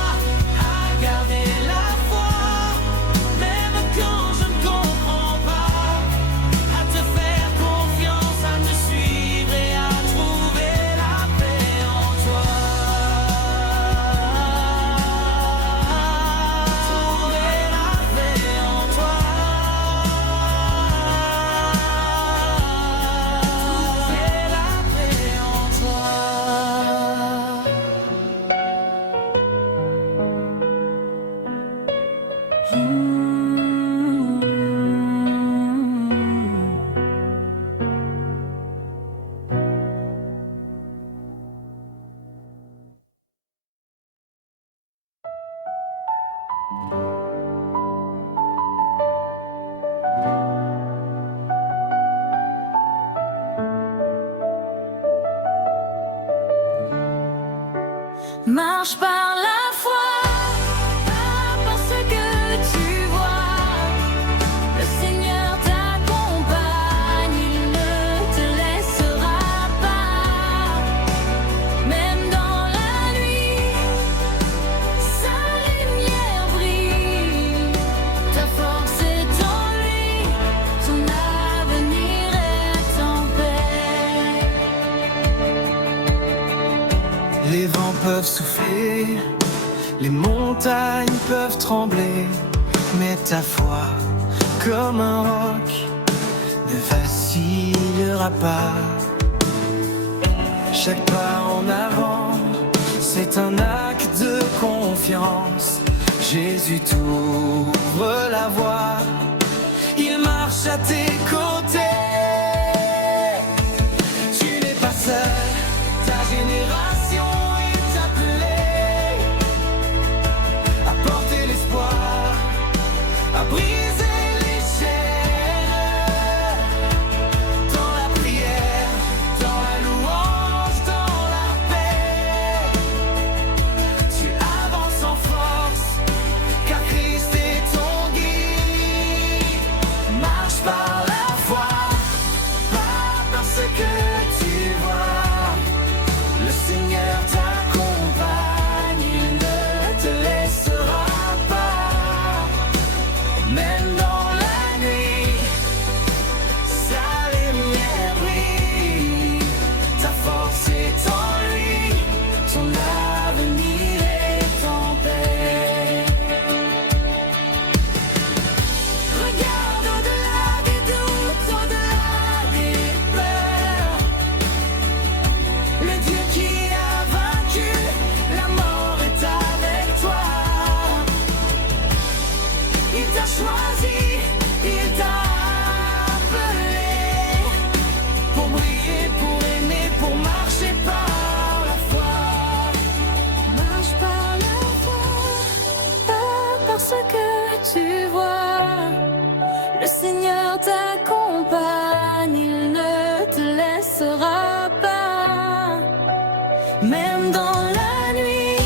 à garder la foi, même quand je ne comprends pas, à te faire confiance, à te suivre et à trouver la paix en toi. Trouver la paix en toi. Trouver la paix en toi. Marche par la foi, pas parce que tu vois. Le Seigneur t'accompagne, il ne te laissera pas. Même dans la nuit, peuvent souffler, les montagnes peuvent trembler, mais ta foi, comme un roc, ne vacillera pas. Chaque pas en avant, c'est un acte de confiance. Jésus t'ouvre la voie, il marche à tes côtés. Tu n'es pas seul, ta génération est appelée à porter l'espoir, à briser les chaînes. Dans la prière, dans la louange, dans la paix, tu avances en force, car Christ est ton guide. Marche par la foi, pas parce que tu vois. Le Seigneur t'accompagne, il ne te laissera pas. Même dans la nuit, sa lumière brille. Ta force est en lui, ton avenir est en paix. Regarde au-delà des doutes, au-delà des peurs. Le Dieu qui a vaincu la mort est avec toi. Il t'a choisi, il t'a appelé pour briller, pour aimer, pour marcher par la foi. Marche par la foi, pas parce que tu vois. Le Seigneur t'accompagne, il ne te laissera pas. Même dans la nuit,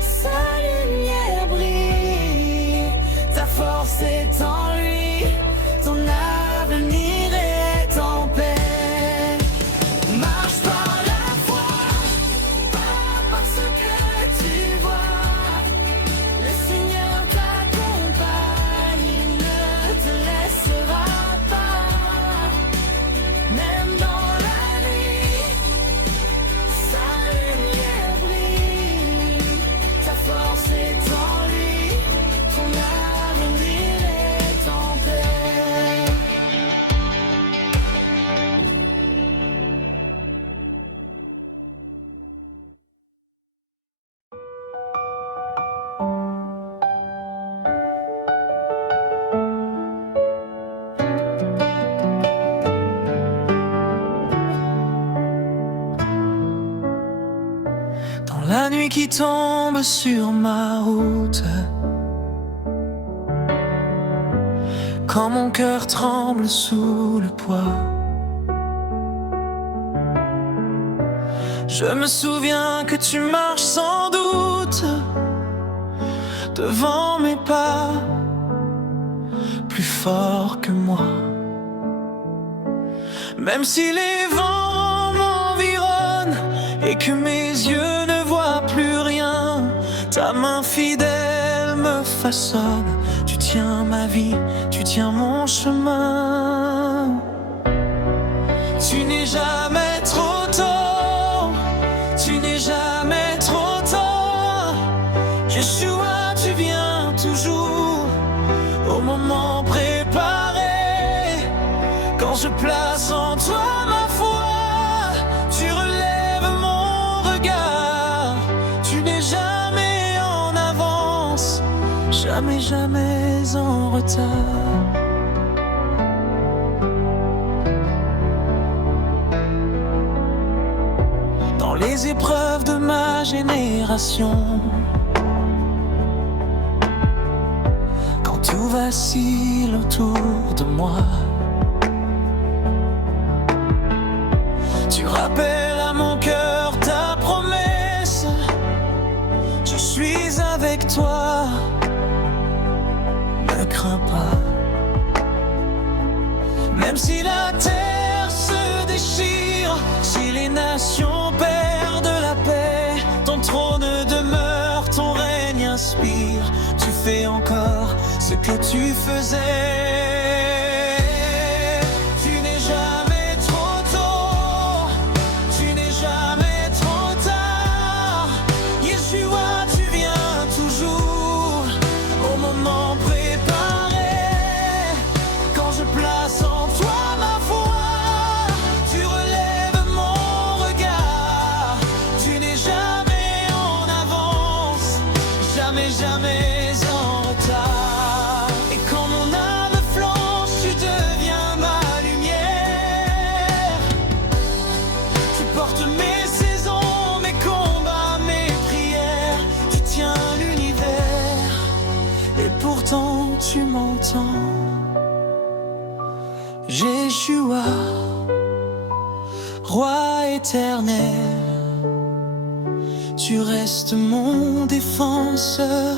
sa lumière brille. Ta force est en lui, ton avenir est en paix. Marche par la foi, pas parce que tu vois. Le Seigneur t'accompagne, il ne te laissera pas. Même dans la nuit, sa lumière brille. Ta force est en lui, ton avenir est en paix. Dans la nuit qui tombe sur ma route, quand mon cœur tremble sous le poids, je me souviens que tu marches sans doute devant mes pas, plus fort que moi. Même si les vents m'environnent et que mes yeux ne voient plus rien, ta main fidèle me façonne. Tu tiens ma vie, tu tiens mon chemin. Tu n'es jamais trop tôt, tu n'es jamais trop tôt. Yeshua, tu viens toujours au moment préparé. Quand je place en toi ma foi, tu relèves mon regard. Tu n'es jamais en avance, jamais, jamais en retard. Dans les épreuves de ma génération, quand tout vacille autour de moi, tu rappelles à mon cœur ta promesse. Je suis avec toi, ne crains pas. Même si la terre se déchire, si les nations perdent la paix, ton trône demeure, ton règne inspire. Tu fais encore ce que tu faisais. Tu n'es jamais trop tôt, tu n'es jamais trop tard. maintenant tu m'entends. Jéshua, roi éternel, tu restes mon défenseur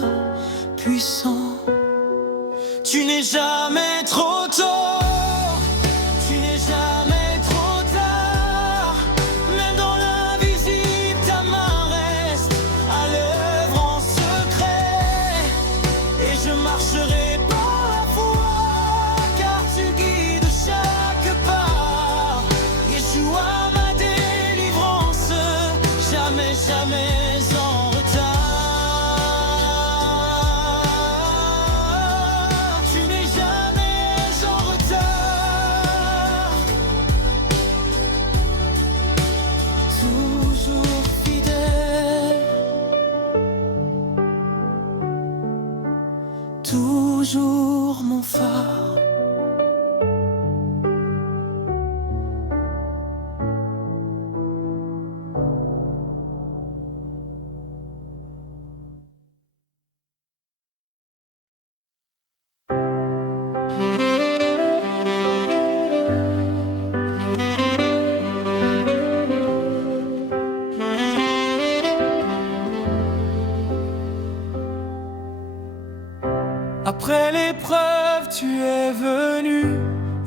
puissant. Tu n'es jamais trop tôt, tu n'es jamais trop tard. Même dans l'invisible, ta main reste à l'œuvre en secret. Et je marcherai par la foi, car tu guides chaque pas. Yeshua, ma délivrance, jamais, jamais en retard. Tu n'es jamais en retard. Toujours fidèle, toujours mon phare. Après l'épreuve, tu es venu,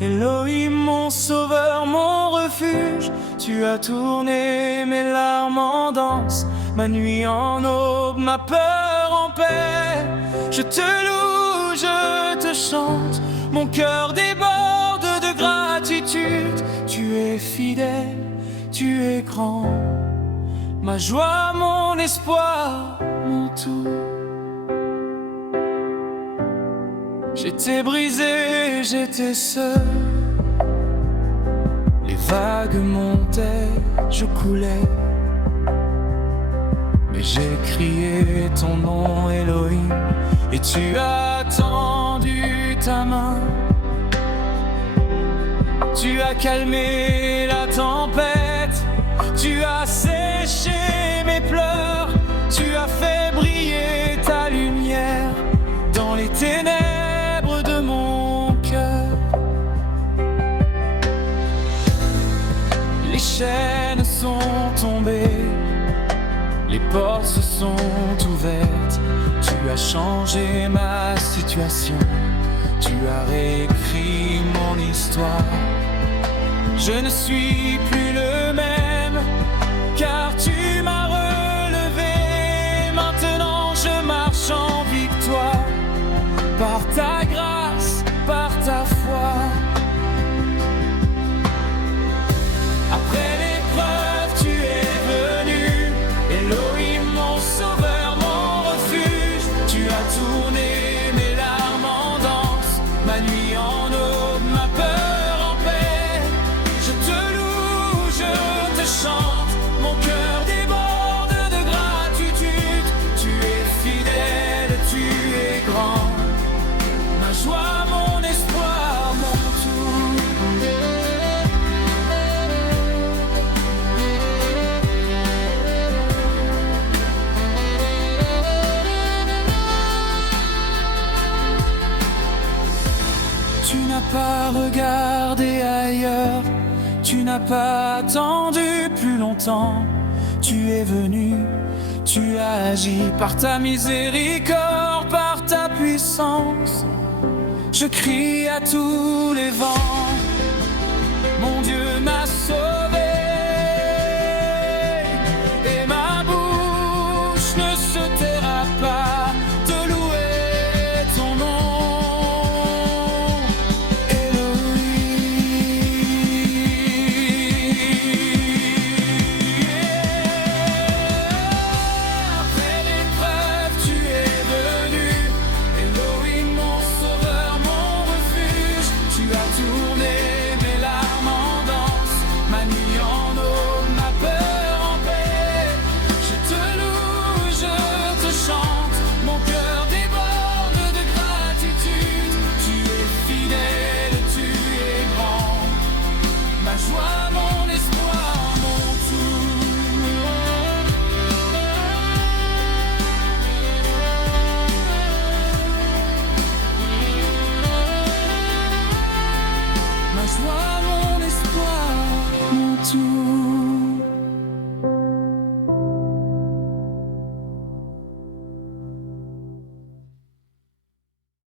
Elohim, mon sauveur, mon refuge. Tu as tourné mes larmes en danse, ma nuit en aube, ma peur en paix. Je te loue, je te chante, mon cœur déborde de gratitude. Tu es fidèle, tu es grand, ma joie, mon espoir, mon tout. J'étais brisé, j'étais seul. Les vagues montaient, je coulais. Mais j'ai crié ton nom, Elohim, et tu as tendu ta main. Tu as calmé la tempête, tu as séché mes pleurs. Tu as fait briller ta lumière dans les ténèbres de mon cœur. Les chaînes sont tombées, les portes se sont ouvertes. Tu as changé ma situation, tu as réécrit mon histoire. Je ne suis plus le même, car tu m'as relevé. Maintenant je marche en victoire, par ta grâce, par ta foi. Après l'épreuve, tu es venu, Elohim, mon sauveur, mon refuge. Tu as tourné mes larmes en danse, ma nuit en aube, ma peur en paix. Je te loue, je te chante, mon cœur déborde de gratitude. Tu es fidèle, tu es grand, ma joie, mon espoir, mon tout. Tu n'as pas regardé ailleurs, tu n'as pas attendu plus longtemps. Tu es venu, tu as agi par ta miséricorde, par ta puissance. Je crie à tous les vents, mon Dieu m'a sauvé. Et ma bouche ne se taira pas de louer ton nom. Tourner mes larmes en danse. joie,